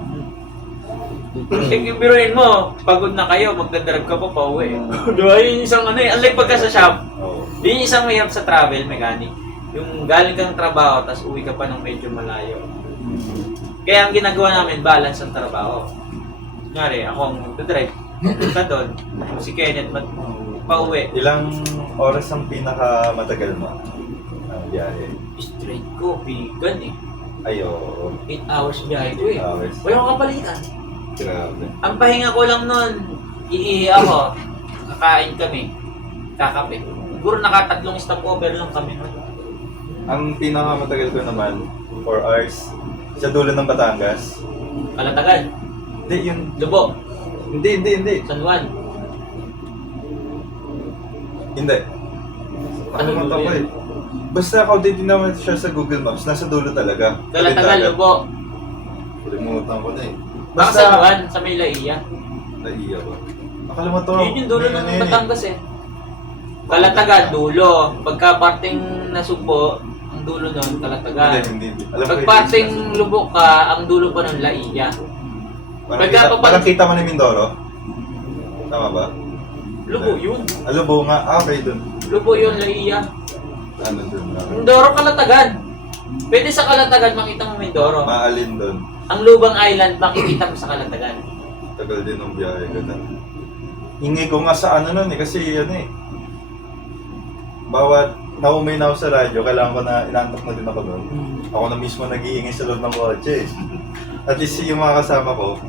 Yung biruin mo, pagod na kayo, magdadrive ka pa pauwi. Diba? Yun yung isang unlike pagka sa shop, Oo. yun yung isang mahirap sa travel mechanic. Yung galing kang trabaho, tapos uwi ka pa ng medyo malayo. Kaya ang ginagawa namin, balance ang trabaho. Kunyari, ako ang magdadrive, pupunta doon, si Kenneth, pauwi. Ilang oras ang pinakamatagal mo? Ang biyahe? Straight ko, vegan eh. Ayo. 8 hours biyahe ko eh. 8 hours. Walang kapalitan. Grabe. Ang pahinga ko lang nun, iihi ako, kakain kami, kakape. Siguro nakatatlong stopover lang kami nun. Ang pinakamatagal ko naman, 4 hours, sa dulo ng Batangas. Kalatagan, Hindi, yun. Lubo, Hindi. San Juan. Hindi. Ano Ano ba ako yun? eh. Basta counted din naman siya sa Google Maps, nasa dulo talaga. Kalatagan, Lubo. Kalimutan ko na eh. Baka sa Luan, sa may Laiya. Naiya ba? Nakalimutan ko. Yun yung dulo ng Yun eh. Batangas eh. Kalatagan, dulo. Pagka parting Nasugbo, ang dulo nun, Kalatagan. Hindi. Alam ko Pag yung parting business. Lubok ka, ang dulo pa ng Laiya. Parang kita mo ni Mindoro? Tama ba? Lubo yun. Alubo nga. Ah, okay dun. Lubo yun, Laiya. Ano dun? Mindoro, Kalatagan. Pwede sa Kalatagan makita mo Mindoro. Maalin dun. Ang Lubang Island, makikita mo sa Kalatagan. Tagal din ng biyahe ko dun. Hingi ko nga sa ano nun eh, kasi ano eh. Bawat naumay na ako sa radyo, kailangan ko na inantok na din ako nun. Ako na mismo nag-iingay sa loob ng kotse. At least yung mga kasama ko,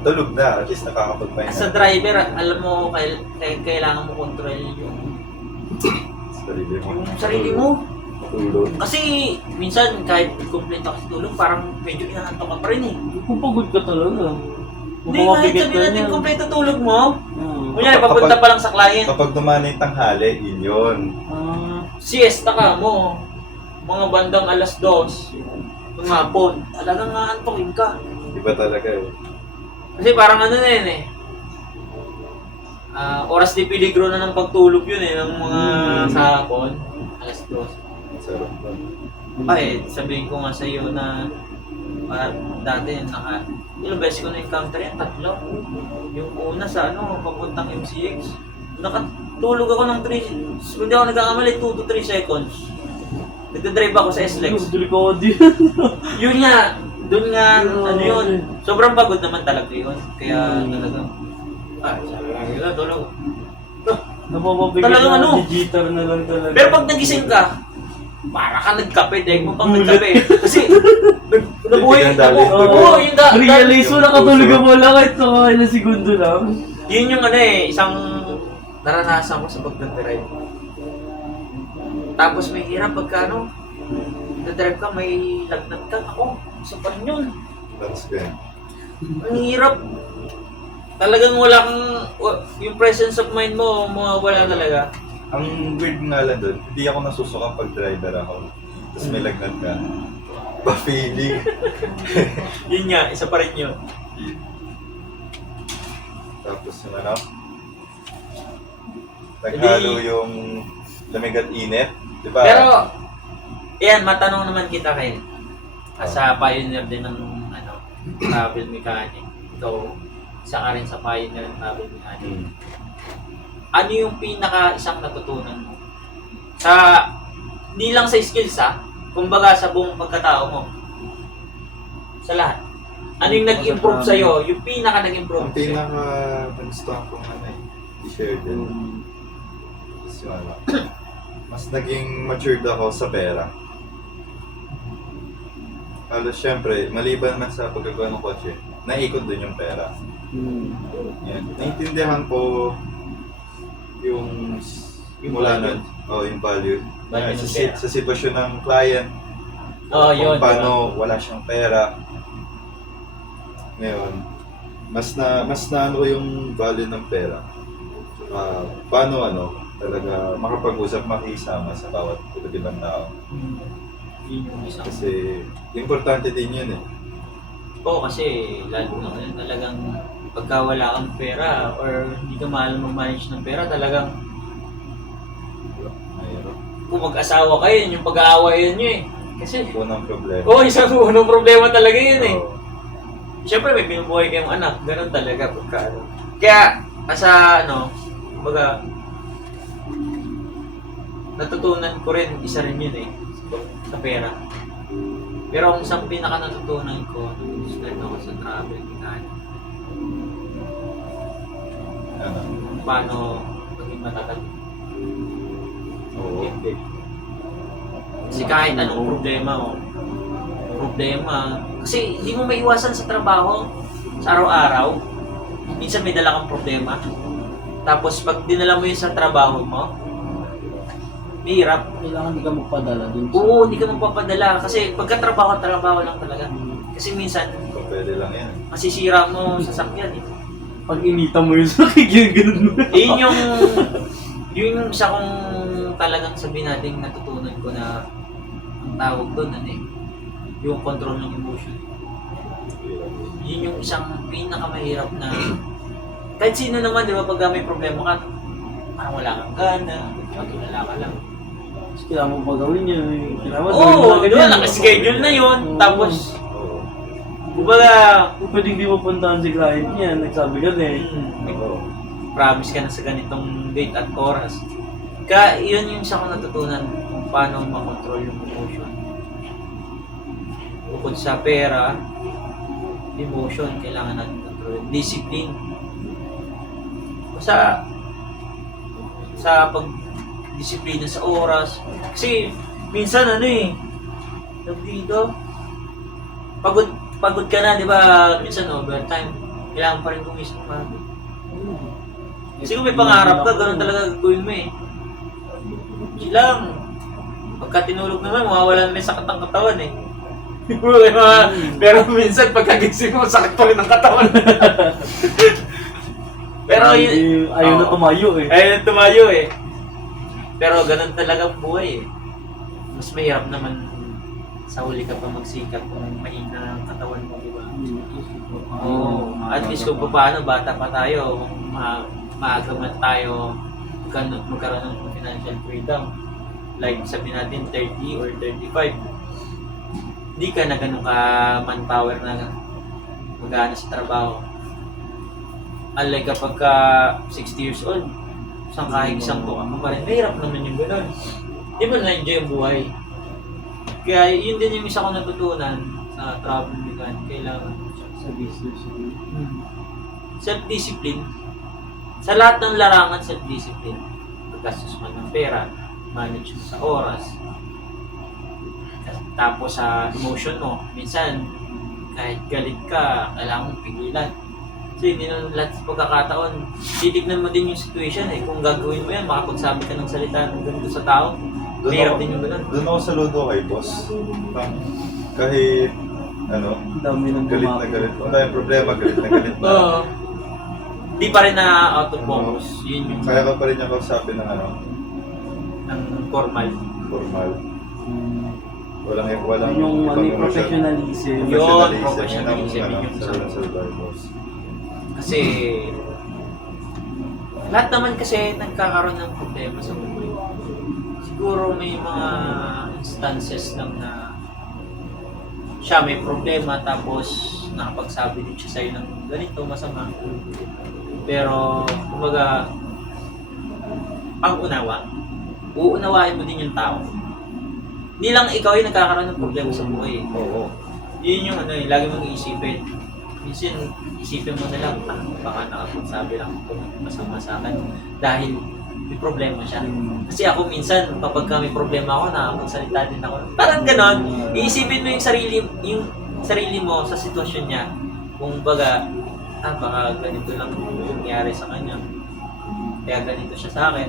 tulog na. At least nakakapagpahinga. Sa driver, alam mo, kailangan mo control yung Sarili mo. sarili mo. Tulog. Kasi minsan kahit kompleto ka sa tulog, parang medyo inaantok ka pa rin eh. Kung pagod ka talaga. Hindi, kahit sabihin natin kompleto tulog mo. Hmm. Kunyari, papunta pa lang sa client. Kapag dumaan yung tanghali, yun. Siesta ka mo. Mga bandang alas 2. Ng hapon. Talagang naantokin ka. Iba talaga eh. Kasi parang ano na yun eh. Oras de peligro na ng pagtulog yun eh. Ng mga sa hapon. Alas 2. Sarap ba? Ay, sabihin ko nga sa iyo na dati ilang beses ko na-encounter yan, 3. Yung una sa papuntang MCX. Nakatulog ako ng 3, hindi ako nagkakamali, 2 to 3 seconds. Nagdadrive ako sa SLEX. Yun nga, doon nga, yun. Sobrang pagod naman talaga yun. Kaya talagang, sabi lang yun, tulog. Napapabigat Talagang na, ano? digital na lang talaga. Pero pag nagising ka, para ka nagkape, dahil mo pang nagkape. Kasi, nabuhay Biglang ako. dali. Oo, yung Realize mo, nakatulog ka mo lang kahit ilang segundo lang. yun yung isang naranasan ko sa pagdadrive. Tapos may hirap pagka nagdadrive ka, may lagnat ka. Ako, isa pa rin yun. Tapos kaya. Ang hirap. Talagang wala kang, yung presence of mind mo, mawawala talaga. Ang weird nga lang doon, hindi ako nasusuka pag driver ako. Tapos may lagnat ka. Ba-feeling. Yun nga, isa pa rin yun. Tapos yung naghalo yung lamig at init. Diba? Pero, yan, matanong naman kita kayo. Sa pioneer din ng travel mechanic. Ikaw, isa ka rin sa pioneer ng travel mechanic. Ano yung isang natutunan mo? Hindi lang sa skills kumbaga sa buong pagkatao mo. Sa lahat. Ano yung nag-improve sa'yo? Yung nag-improve Ang pinaka nagustuhan kong i-share din. Is yung mas naging matured ako sa pera. Halos syempre, maliban man sa pagkagawa ng kotse, naikot din yung pera. Yan. Naintindihan ko yung mula nun, yung value. Value ng pera. Sa sitwasyon ng client, yun. kung paano wala siyang pera. Ngayon, mas na ano ko yung value ng pera. Paano talaga makapag-usap, makisama sa bawat iba't ibang tao. Yun yung isang. Kasi importante din yun eh. Oo, kasi lalo na ngayon talagang pagka wala kang pera or hindi ka mahal mag-manage ng pera, talagang Mayroon. kung mag-asawa kayo, yun yung pag-aawayan nyo eh. Kasi, Unang problema. isang unang problema talaga yun eh. Oo. Siyempre may binubuhay kayong anak, ganun talaga pagka Kaya, kumbaga, natutunan ko rin, isa rin yun eh, sa pera. Pero ang isang pinaka natutunan ko, nung start ako sa travel mechanic, paano maging matatag. Oo. Kasi kahit anong problema, kasi hindi mo maiwasan sa trabaho, sa araw-araw, minsan may dala kang problema. Tapos pag dinala mo yun sa trabaho mo, mahirap. Kailangan hindi ka magpadala dun sa... Oo, hindi ka magpapadala kasi pagka-trabaho lang talaga. Kasi minsan, Pwede lang yan. masisira mo sa sasakyan eh. Pag inita mo yung sakit, yung ganun mo. Yun yung isa kong yung talagang sabihin natin natutunan ko na ang tawag doon, ano eh, yung control ng emotion. Yun yung isang pinakamahirap na kahit sino naman, di ba, pag may problema ka, parang wala kang gana, matulala ka lang. Kasi kailangan mo pa gawin yun. Kailangan mo Oo, di ba, nakaschedule na yun. Tapos, kumbaga, kung pwedeng di mo puntahan si client niya, nagsabi ka na eh. promise ka na sa ganitong date at oras. Kaya yun yung isa ko natutunan kung paano makontrol yung emotion. Bukod sa pera, emotion, kailangan natin control. Discipline. Sa pag-disiplina sa oras. Kasi minsan ano eh, dito, pagod ka na, di ba? Minsan overtime. Kailangan pa rin gumising pa. Kasi kung may pangarap ka, ganun talaga gagawin mo eh. Hindi lang. Pagka tinulog naman, mawawala na may sakit ang katawan eh. Pero minsan pagkagising mo, sakit pa rin ang katawan. Pero yun... Ayaw na tumayo eh. Ayaw na tumayo eh. Pero ganun talaga ang buhay eh. Mas mahirap naman sa huli ka pa magsikap kung mahina ang katawan mo, di ba? Oo. At least kung paano, bata pa tayo, maaga man tayo magkaroon ng financial freedom. Like sabihin natin 30 or 35. Hindi ka na ganun ka manpower na mag-aano sa trabaho. Unlike kapag ka 60 years old, isang kahit isang buka ka pa rin, mahirap naman yung ganun. Di mo na-enjoy ang buhay. Kaya yun din yung isa ko natutunan sa travel mechanic. Kailangan Sa business. self-discipline. Sa lahat ng larangan, self-discipline. Paggastos mo ng pera, manage mo sa oras. Tapos sa emotion mo, minsan, kahit galit ka, kailangan mong pigilan. Kasi hindi na lahat sa pagkakataon, titignan mo din yung situation eh. Kung gagawin mo yan, makapagsabi ka ng salita ng ganito sa tao, mahirap din yung ganun. Doon ako saludo kay boss. Kahit, Dami ng galit na galit. Wala yung problema, galit na galit na. Oo. Di pa rin na out of focus. Yun yung Kaya ka pa rin niya kausapin ng ng formal. formal. Walang Yung ibang emosyon. professionalism. Yun, Professionalism. professionalism, Yun yung ang saludo kay boss. Kasi lahat naman kasi nagkakaroon ng problema sa buhay. Siguro may mga instances lang na siya may problema tapos nakapagsabi din siya sa'yo ng ganito masama. Pero kumbaga ang uunawain mo din yung tao. Hindi lang ikaw yung nagkakaroon ng problema sa buhay. Oo. Yun yung lagi mong iisipin. Minsan, isipin mo na lang, baka nakapagsabi lang ako masama sa akin dahil may problema siya. Kasi ako minsan, kapag may problema ako, nakapagsalita din ako. Parang ganon, iisipin mo yung sarili mo sa sitwasyon niya. Kung baga, baka ganito lang yung nangyari sa kanya. Kaya ganito siya sa akin.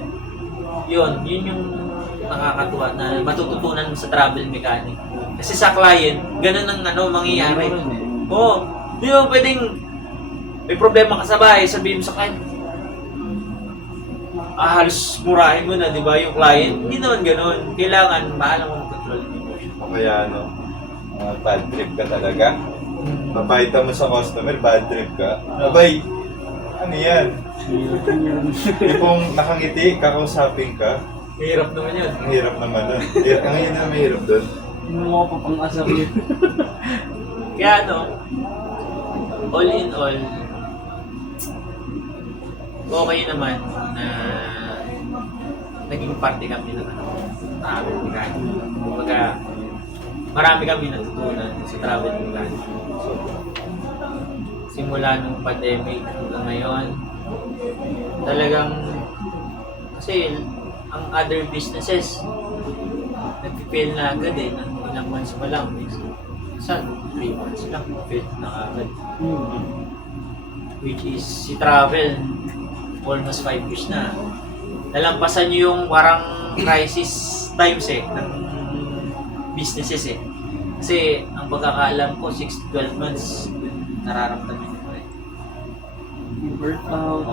Yun yung nakakatuwa na matututunan mo sa travel mechanic. Kasi sa client, ganun ang mangyayari. Oo. Di mo pwedeng may problema ka sa bahay, sabihin mo sa client, halos murahin mo na, di ba, yung client. Hindi naman ganun. Kailangan, bahala mo mag-control yung emotion. O kaya bad trip ka talaga. Papahita mo sa customer, bad trip ka. Abay, ano yan? Yung nakangiti, kakausapin ka. Mahirap naman yun. Ang hirap naman nun. Ang yun na mahirap dun. Yung mga papang-asar yun. Kaya all in all, okay naman na naging parte kami ng travel mechanic. Kumbaga, marami kami natutunan sa travel mechanic. Simula nung pandemic hanggang ngayon, talagang kasi ang other businesses nag-fail na agad eh, ng ilang months pa lang. Minsan, 3 months lang, fail na agad. Which is, si travel, almost 5 years na. Nalampasan nyo yung parang crisis times eh, ng businesses eh. Kasi, ang pagkakaalam ko, 6-12 months, nararamdaman nyo eh. Workout.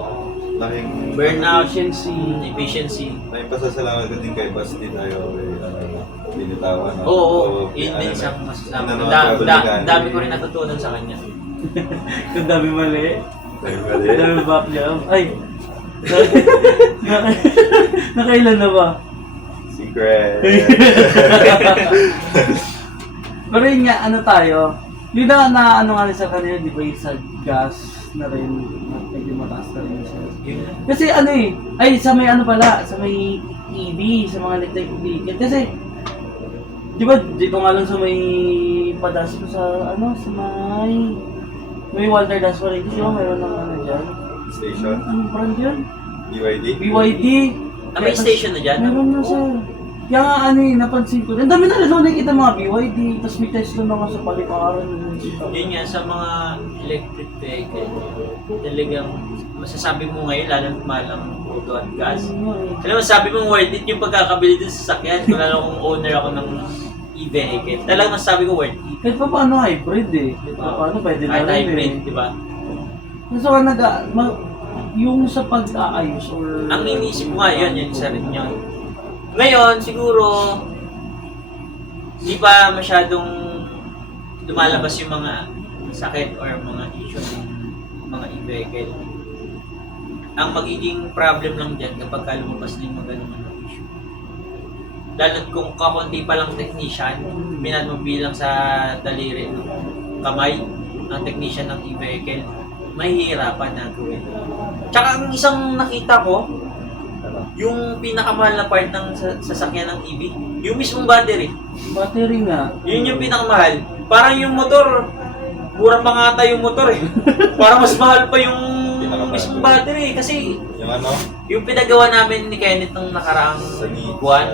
laking Burnout, Efficiency. efficiency. laking pasasalamat ko din kay Basti tayo binitawan. No? Oo, So, yun din ano, isang masasama. ano, travel mechanic. Dami ko rin natutunan sa kanya. Kung dami mali. Tayo Kung mali. dami backjump. Ay! Nakailan na ba? Secret. Pero yun nga, ano tayo? Yung na ano nga rin sa kanila, di ba yung sa gas na rin, medyo mataas na rin siya. Yun. Kasi ano eh, ay sa may ano pala, sa may EV, sa mga electric vehicle. Kasi, di ba dito nga lang sa may padas ko sa ano, sa may Walter Dasma rin. Kasi di ba mayroon ng ano dyan? Station. Anong brand yun? BYD. BYD. May station na dyan? Meron na sir. Kaya nga ano eh, napansin ko. Ang dami na rin nakikita mga BYD, tapos may Tesla na nga sa palikaran. Yun nga, sa mga electric vehicle, talagang masasabi mo ngayon, lalo mahal ang auto at gas. Alam mo, sabi mo worth it yung pagkakabili din sa sasakyan, kung lalo kung owner ako ng e-vehicle. Talagang masasabi ko worth it. Kahit pa paano hybrid eh. Kahit pa paano pwede na Kahit rin hybrid, eh. di ba? Kasi yung sa pag-aayos or... Ang iniisip ko nga yun, yun sa rin yun. Ngayon, siguro, di pa masyadong lumalabas yung mga sakit or mga issue ng mga e-vehicle. Ang magiging problem lang dyan kapag lumabas na yung mga ganun mga issue. Lalo kung kakunti pa lang technician, binad mo bilang sa daliri ng kamay ng technician ng e-vehicle, mahihirapan na gawin. Tsaka ang isang nakita ko, yung pinakamahal na part ng sasakyan ng EV, yung mismong battery. Battery nga. Yun yung pinakamahal. Parang yung motor, mura pa nga ata yung motor eh. Parang mas mahal pa yung Pinakamahal. mismong battery. Kasi Yung ano? yung pinagawa namin ni Kenneth nung nakaraang Sa buwan.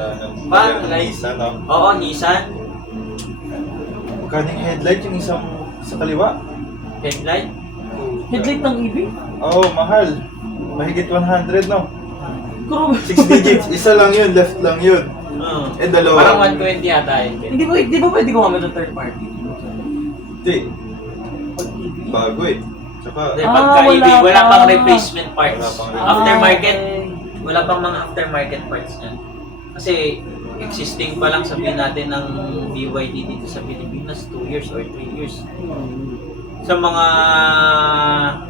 Nissan, no? Oo, Nissan. Magkano yung headlight yung isang sa kaliwa? Headlight. Headlight ng EV? Oo, mahal. Mahigit 100, no? Grabe. 6 digits. Isa lang yun, left lang yun. Oo. Eh, dalawa. Parang 120 yata yun. Hindi ba pwede gumamit ng third party? Hindi. Pag EV? Bago eh. Tsaka, Dahil pagka EV, wala wala pa. pang replacement parts. Wala pang Aftermarket, okay. wala pang mga aftermarket parts niyan. Kasi existing pa lang sabihin natin ng BYD dito sa Pilipinas 2 years or 3 years. Sa mga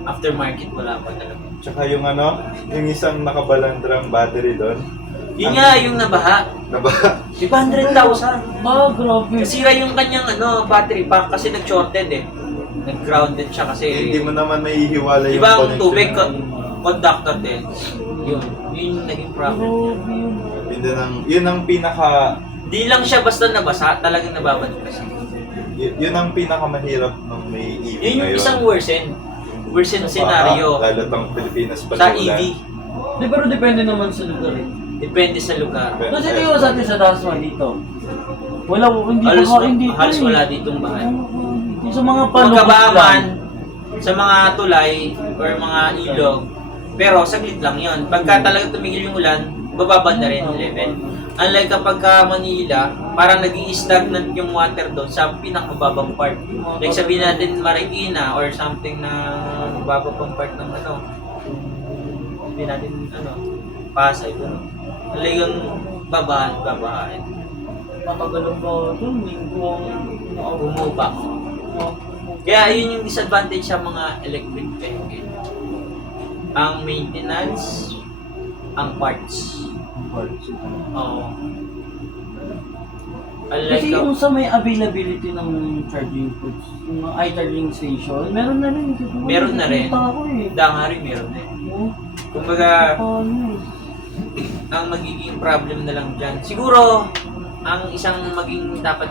aftermarket wala pa talaga. tsaka yung ano, yung isang nakabalandrang battery doon. Yun nga yung nabaha. Naba, 500,000. Ah, grabe. Nasira yung kanyang battery pack kasi nag-shorted eh. Nag-grounded siya kasi hindi mo naman may hihiwalay yung ibang connection. tubig conductor din. Yun yung naging problem. Grabe yun. Yun ang pinaka, Di lang siya basta nabasa, talagang nababad kasi. yun ang pinakamahirap ng may EV Yun yung ngayon. isang worsen scenario Lalo ng Pilipinas pa sa na EV. Di, pero depende naman sa lugar eh. Depende sa lugar. Kasi di ba sa atin sa Dasma dito? Wala, hindi Halos, pa hindi halos wala ditong bahay. Sa mga palubos Magkabahaman lang. sa mga tulay or mga ilog, pero saglit lang yon. Pagka talaga tumigil yung ulan, bababa na rin yung level. Unlike kapag ka Manila, parang naging stagnant yung water doon sa pinakamababang part. Like sabihin natin Marikina or something na mababang part ng ano. Sabihin natin Pasay doon. Talagang babahan. Matagalang ba doon? Linggo ang Bumuba. Kaya yun yung disadvantage sa mga electric vehicle. Ang maintenance, ang parts. Oo. Kasi yung sa may availability ng charging ports, yung mga charging station, meron na rin. Meron na rin. Nakita ko eh. Dangari meron eh. Oh, Kumbaga, paano eh? ang magiging problem na lang dyan. Siguro, ang isang maging dapat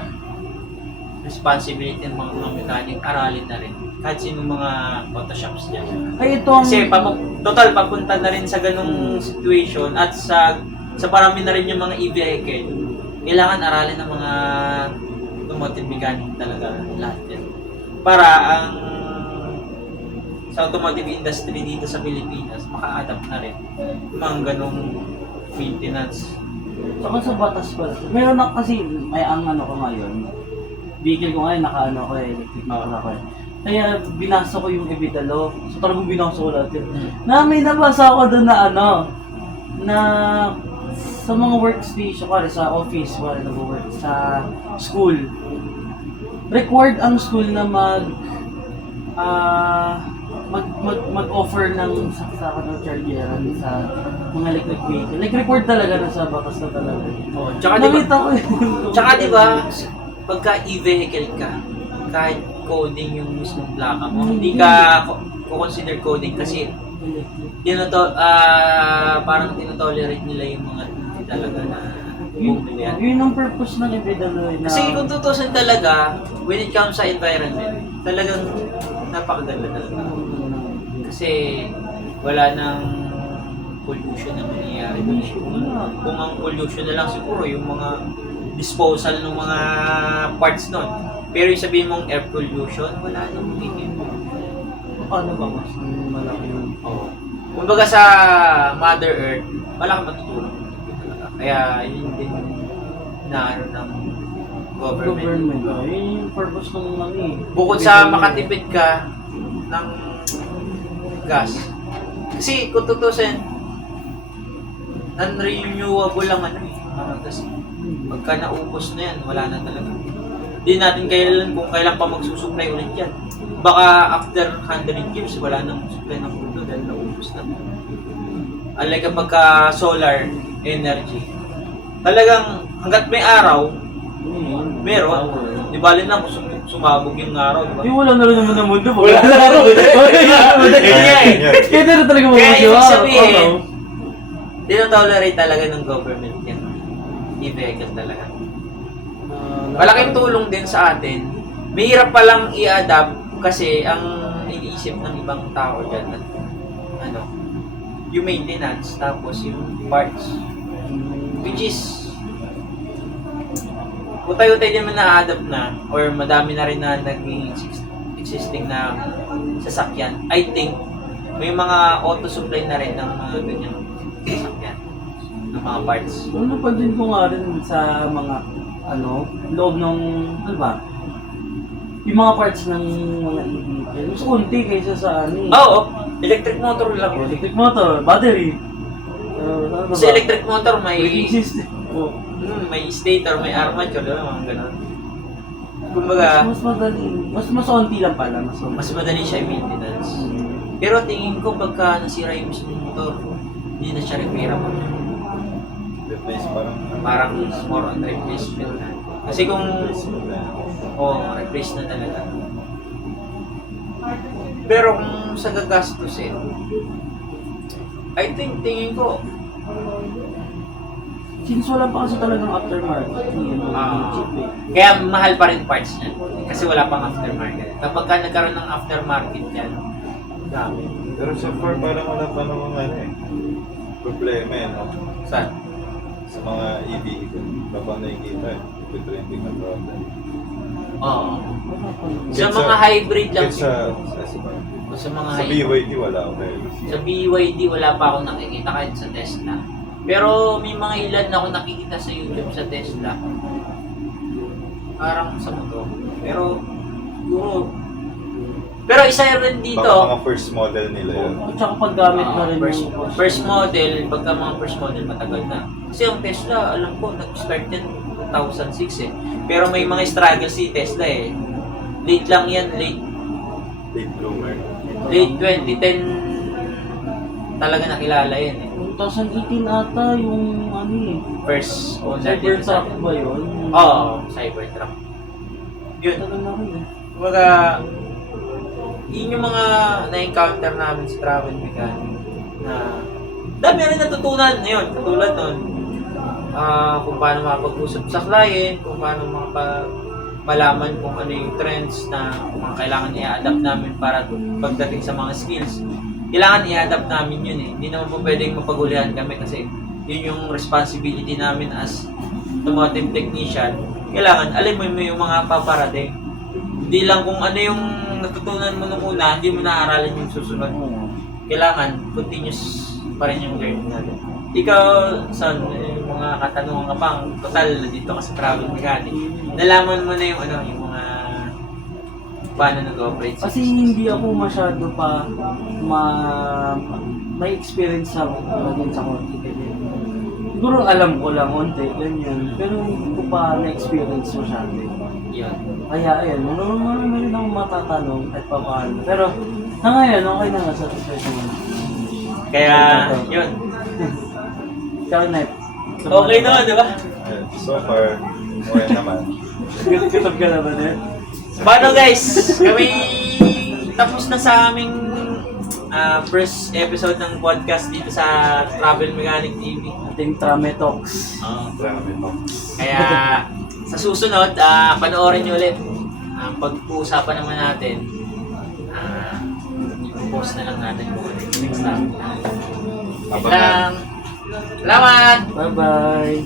responsibility ng mga mechanic, aralin na rin. Kahit sino mga auto shops dyan. Ay, ito ang... Kasi total papunta na rin sa ganung situation at sa parami na rin yung mga e-vehicle. Kailangan aralin ng mga automotive mechanic talaga lahat yan. Para ang sa automotive industry dito sa Pilipinas, maka-adapt na rin yung mga ganung maintenance. Saka sa batas pala. Meron na kasi, may ang ano ko ngayon. Vehicle ko ngayon, naka-ano ko eh, electric motor ako eh. Kaya binasa ko yung Ibidalo. So talagang binasa ko lahat yun. Na may nabasa ako doon na na sa mga workstation, kaya sa office, kaya nag-work sa school, required ang school na mag-offer ng saksakan ng chargeran sa mga electric vehicle. Like, required talaga na sa batas na talaga. Oh, tsaka di ba, Nakita ko yun. tsaka di ba, pagka e-vehicle ka, kahit coding yung mismong plaka mo, hindi ka consider coding kasi parang tinotolerate nila yung mga hindi talaga na bumili yan. Yun ang purpose ng Ibidalo. Kasi kung tutusin talaga, when it comes sa environment, talagang napakaganda talaga. Kasi wala nang pollution na nangyayari. Kung ang pollution na lang siguro yung mga disposal ng mga parts nun. Pero yung sabihin mong air pollution, wala nang magiging. Paano ba mas malaki yung... Oo. Kumbaga sa Mother Earth, malaki matutulong. Kaya yun din na ano ng government. Yun yung purpose ng Bukod sa makatipid ka ng gas. Kasi kung tutusin, non-renewable lang gas. Pagka naubos na yan, wala na talaga. Hindi natin kailan kung kailan pa magsusupply ulit yan. Baka after 100 years, wala nang supply ng crudo dahil naubos na. Unlike kapag solar energy, talagang hanggat may araw, meron. Di bali na kung sumabog yung araw, di ba? Yung wala na rin naman ng mundo. Wala na araw. Kaya na talaga mga Kaya ibig sabihin, dinotolerate talaga ng government yan. E-vehicle talaga. Malaking tulong din sa atin. Mahirap palang i-adapt kasi ang iniisip ng ibang tao dyan, yung maintenance, tapos yung parts. Which is, utay-utay din man na-adapt na, or madami na rin na naging existing na sasakyan. I think, may mga auto-supply na rin ng mga ganyang sasakyan, ng mga parts. Napansin ko nga rin sa mga, loob ng, yung mga parts ng mga EV, mas unti kaysa sa Oo, electric motor lang. electric motor, battery. Sa electric motor may Braking system. may stator, may armature, diba? Mga ganun. Kumbaga, Mas madali. Mas onti lang pala. mas madali siya i-maintenance. Pero tingin ko pagka nasira yung mismong motor, hindi na siya repairable. Replace Parang more on replacement na. Kasi kung replace na talaga. Pero kung sa gagastusin, I think tingin ko Since wala pa kasi talagang aftermarket, cheap eh. kaya mahal pa rin parts niya. Kasi wala pang aftermarket. Kapag ka nagkaroon ng aftermarket yan, dami. Pero so far parang wala pa namang problema no? Saan? Sa mga EV, wala pa nakikita trending na problem. Oo. Sa Kahit mga hybrid lang. Sa Mga sa hybrid. BYD wala okay. Sa BYD wala pa akong nakikita kahit sa Tesla. Pero may mga ilan na ako nakikita sa YouTube sa Tesla. Parang sa motor. Pero isa rin dito. Baka mga first model nila yun. At saka paggamit na rin First model, pagka mga first model matagal na. Kasi ang Tesla, alam ko, nag-start yan 2006 eh. Pero may mga struggle si Tesla eh. Late lang yan, late Bloomer. 2010 talaga nakilala yan eh. 2018 ata yung First owner dito sa Cybertruck ba yun? Oo, Cybertruck. Yun. Tagal na rin eh. Kumbaga, yun yung mga na-encounter namin sa travel mechanic na dami rin natutunan ngayon, katulad nun. Kung paano makapag-usap sa client, kung paano malaman kung ano yung trends na kung kailangan i-adapt namin para pagdating sa mga skills. Kailangan i-adapt namin yun eh. Hindi naman po pwedeng mapagulihan kami kasi yun yung responsibility namin as automotive technician. Kailangan alam mo yung mga paparating. Hindi lang kung ano yung natutunan mo nung una, hindi mo naaaralan yung susunod. Kailangan continuous pa rin yung learning natin. Ikaw, son, yung mga katanungan ka pang total dito ka sa travel mechanic. Nalaman mo na yung yung mga paano nag-operate Kasi hindi ako masyado pa may experience sa lagyan sa konti. Siguro alam ko lang konti, ganyan. Pero hindi ko pa na-experience masyado. yun. Kaya ayun, meron akong matatanong at paano. Pero na ngayon, okay na nga sa naman. Kaya, yun. Ikaw, Nep. Okay na, di ba? Ayun, so far, okay naman. Gutom ka na ba, Nep? Paano guys? Kami tapos na sa aming first episode ng podcast dito sa Travel Mechanic TV. Ating Trame Talks. Marami pa. Kaya sa susunod, panoorin nyo ulit. Ang pag-uusapan naman natin, i-post na lang natin kung ano yung next time. Abangan. Salamat! Bye-bye!